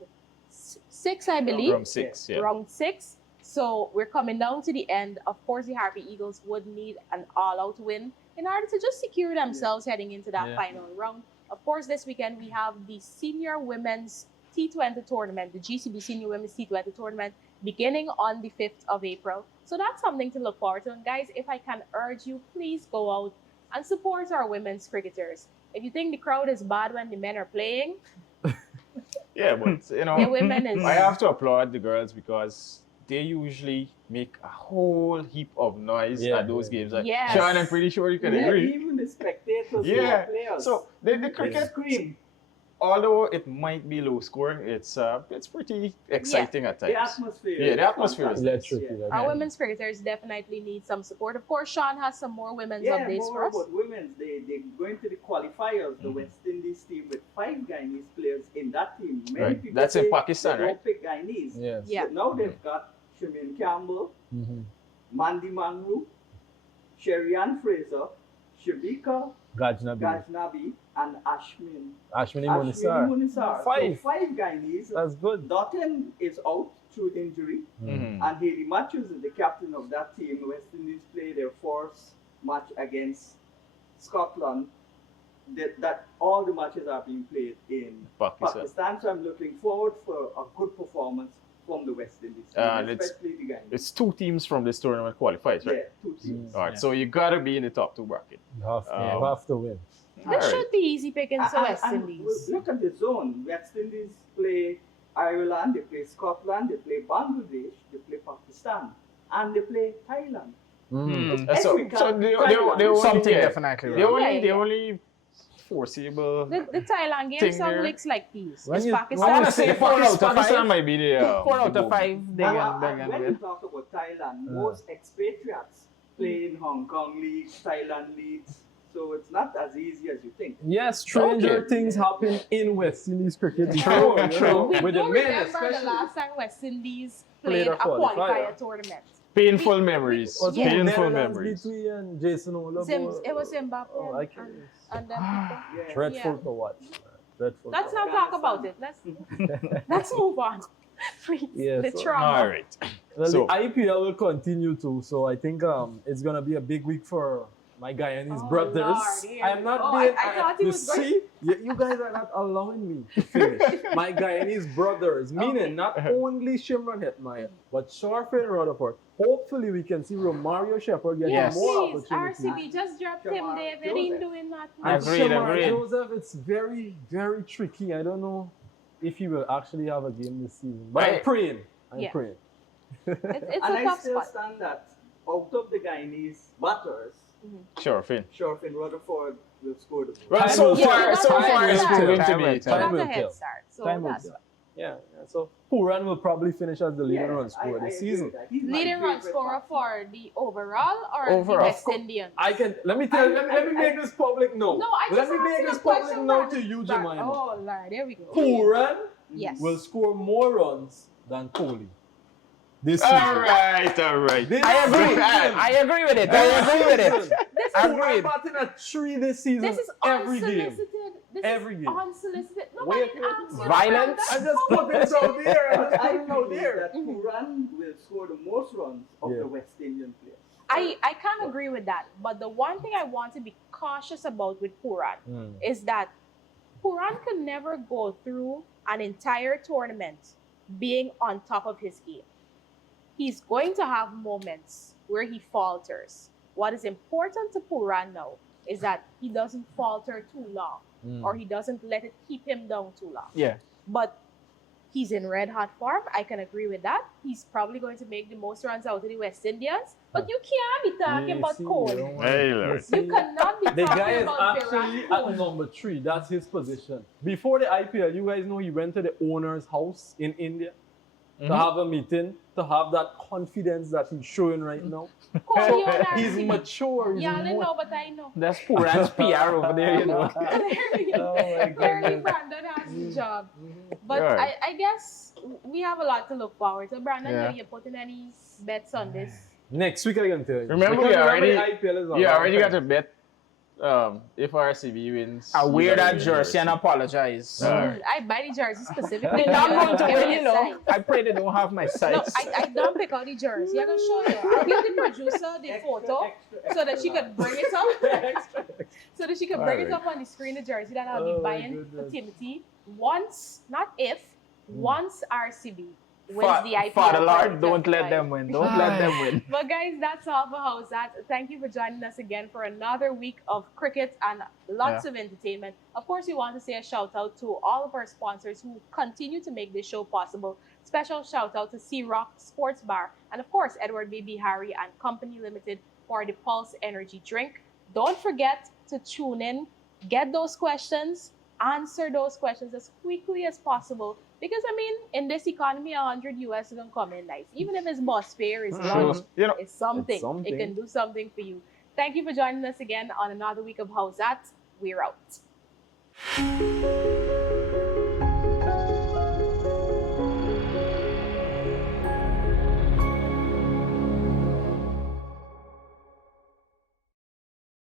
6, I believe. Round 6, yeah. Round 6. So we're coming down to the end. Of course, the Harpy Eagles would need an all-out win in order to just secure themselves heading into that final round. Of course, this weekend we have the Senior Women's T20 tournament, the GCB Senior Women's T20 tournament, beginning on the 5th of April. So that's something to look forward to. And guys, if I can urge you, please go out and support our women's cricketers. If you think the crowd is bad when the men are playing, Yeah, but the women is... I have to applaud the girls because they usually make a whole heap of noise at those games. Like, Yes. Sean, I'm pretty sure you can agree. Even the spectators, Yeah. the players. So the cricket, They scream. although it might be low scoring, it's pretty exciting at times. The atmosphere. Yeah, the atmosphere is fantastic. nice. Our women's cricketers definitely need some support. Of course, Sean has some more women's updates for more us. about women's. They're going to the qualifiers, the West Indies team with 5 Guyanese players in that team. Many Right. people That's in say Pakistan, they right? don't pick Guyanese. Yes. Yeah. So now they've got Shamin Campbell, Mandy Manru, Sherry-Ann Fraser, Shabika Gajnabi, and Ashwini Munisar. 5. So 5 Guyanese. That's good. Doughton is out through injury, and Haley Matthews is the captain of that team. West Indies play their 4th match against Scotland. That all the matches are being played in Pakistan. So I'm looking forward for a good performance from the West Indies, And especially the Guyanese. It's 2 teams from this tournament qualifies, right? Yeah, 2 teams. All right, so you gotta be in the top 2 bracket. You have to win. This should be easy pickings to West And Indies. look at the zone. West Indies play Ireland, they play Scotland, they play Bangladesh, they play Pakistan, and they play Thailand. So they only, Something yeah, definitely they right. only, Yeah, they yeah. only foreseeable The Thailand game thing some there. looks like peace. When It's you- Pakistan. I want to say 4 out of 5. Pakistan might be the 4 out the of 5. They And can when you win. talk about Thailand, most expatriates play in Hong Kong leagues, Thailand leagues, so it's not as easy as you think. Yes, stranger things happen in West Indies cricket. True. We With the don't men remember especially. the last time West Indies Played played a a qualifier qualifier. tournament. Painful memories. Was Yeah. Painful Netherlands memories. between Jason Olabo? It was Mbappe Oh, I and, can't. and them people. Dreadful Yeah. to watch. Dreadful. Let's to not talk about it. Let's move on. Please. Yeah, The so- trauma. All right. Well, So- the IPL will continue too, so I think it's gonna be a big week for my Guyanese brothers. Lord, here I'm we not go. being. I thought he you was going- see, you guys are not allowing me to finish. My Guyanese brothers, meaning not only Shimron Hetmaya, but Sharfin Rutherford. Hopefully, we can see Romario Shepherd getting Yes, more please. opportunities. RCB just dropped him there. They ain't doing nothing. And Agreed, Shamar agreed. Joseph, it's very, very tricky. I don't know if he will actually have a game this season, but I'm Right. praying. I'm Yeah. praying. It's And a I tough still spot. stand that out of the Guyanese batters, Sure, Finn. Sharfin Rutherford will score the most. Well, Time so will far, tell. so Time far will it's tell. proving to Time be. will He tell. has Time a will head tell. start, so Time will that's tell. why. Yeah. So Puran will probably finish as the leading run I scorer this agree season. with that. He's my Leading run favorite scorer batsman. for the overall or Overall. the West Indians? I can let me make this public now. No, I let just me asked make you this a public question, now Brandon. to you, Brandon. Jemima. Oh, Lord, there we go. Puran Yes. will score more runs than Kohli this season. All right, all right. This I agree. season. I agree with it. I agree with it. This Puran Agreed. batting at 3 this season. This is every game. unsolicited. This Every is game. unsolicited. Nobody Wait, asked you. Violence? I just put it out there. I just I put it out believe there. that Puran will score the most runs of Yeah. the West Indian players. I can't agree with that. But the one thing I want to be cautious about with Puran is that Puran can never go through an entire tournament being on top of his game. He's going to have moments where he falters. What is important to Puran now is that he doesn't falter too long or he doesn't let it keep him down too long. Yeah. But he's in red hot form. I can agree with that. He's probably going to make the most runs out of the West Indians. But you can't be talking about Kohli. Hey, Lord. You cannot be The guy talking is about actually Virat at Kohli. number 3. That's his position. Before the IPL, you guys know he went to the owner's house in India to have a meeting, to have that confidence that he's showing right now. Kohli on He's RCB. mature. He's Yeah, I more... know, but I know. That's Puran's PR over there, you know. There we go. Clearly, Brandon has the job. But Right. I guess we have a lot to look forward to. Brandon, Yeah. are you putting any bets on this? Next week I can tell you. Remember, Because we already, the IPL is a you long already got time. to bet if RCB wins. I you wear gotta that win jersey and apologize. Alright. I buy the jersey specifically. They're not going to Give win, me you a know. sign. I pray they don't have my No, sights. I don't pick out the jersey. I'm gonna show you. I'll give the producer the photo so that she could bring it up. So that she could bring it up on the screen, the jersey that I'll be Oh my buying for goodness. Timothy. Once, not if, once RCB wins Fa- the IPL. Father Lord, don't 2025. let them win. Don't let them win. But guys, that's all for Howzat. Thank you for joining us again for another week of cricket and lots of entertainment. Of course, we want to say a shout out to all of our sponsors who continue to make this show possible. Special shout out to Sea Rock Sports Bar and of course Edward Baby Harry and Company Limited for the Pulse Energy drink. Don't forget to tune in, get those questions, answer those questions as quickly as possible. Because I mean, in this economy, 100 US is gonna come in nice. Even if it's bus fare, it's lunch, You know, it's something. It's something. It can do something for you. Thank you for joining us again on another week of Howzat. We're out.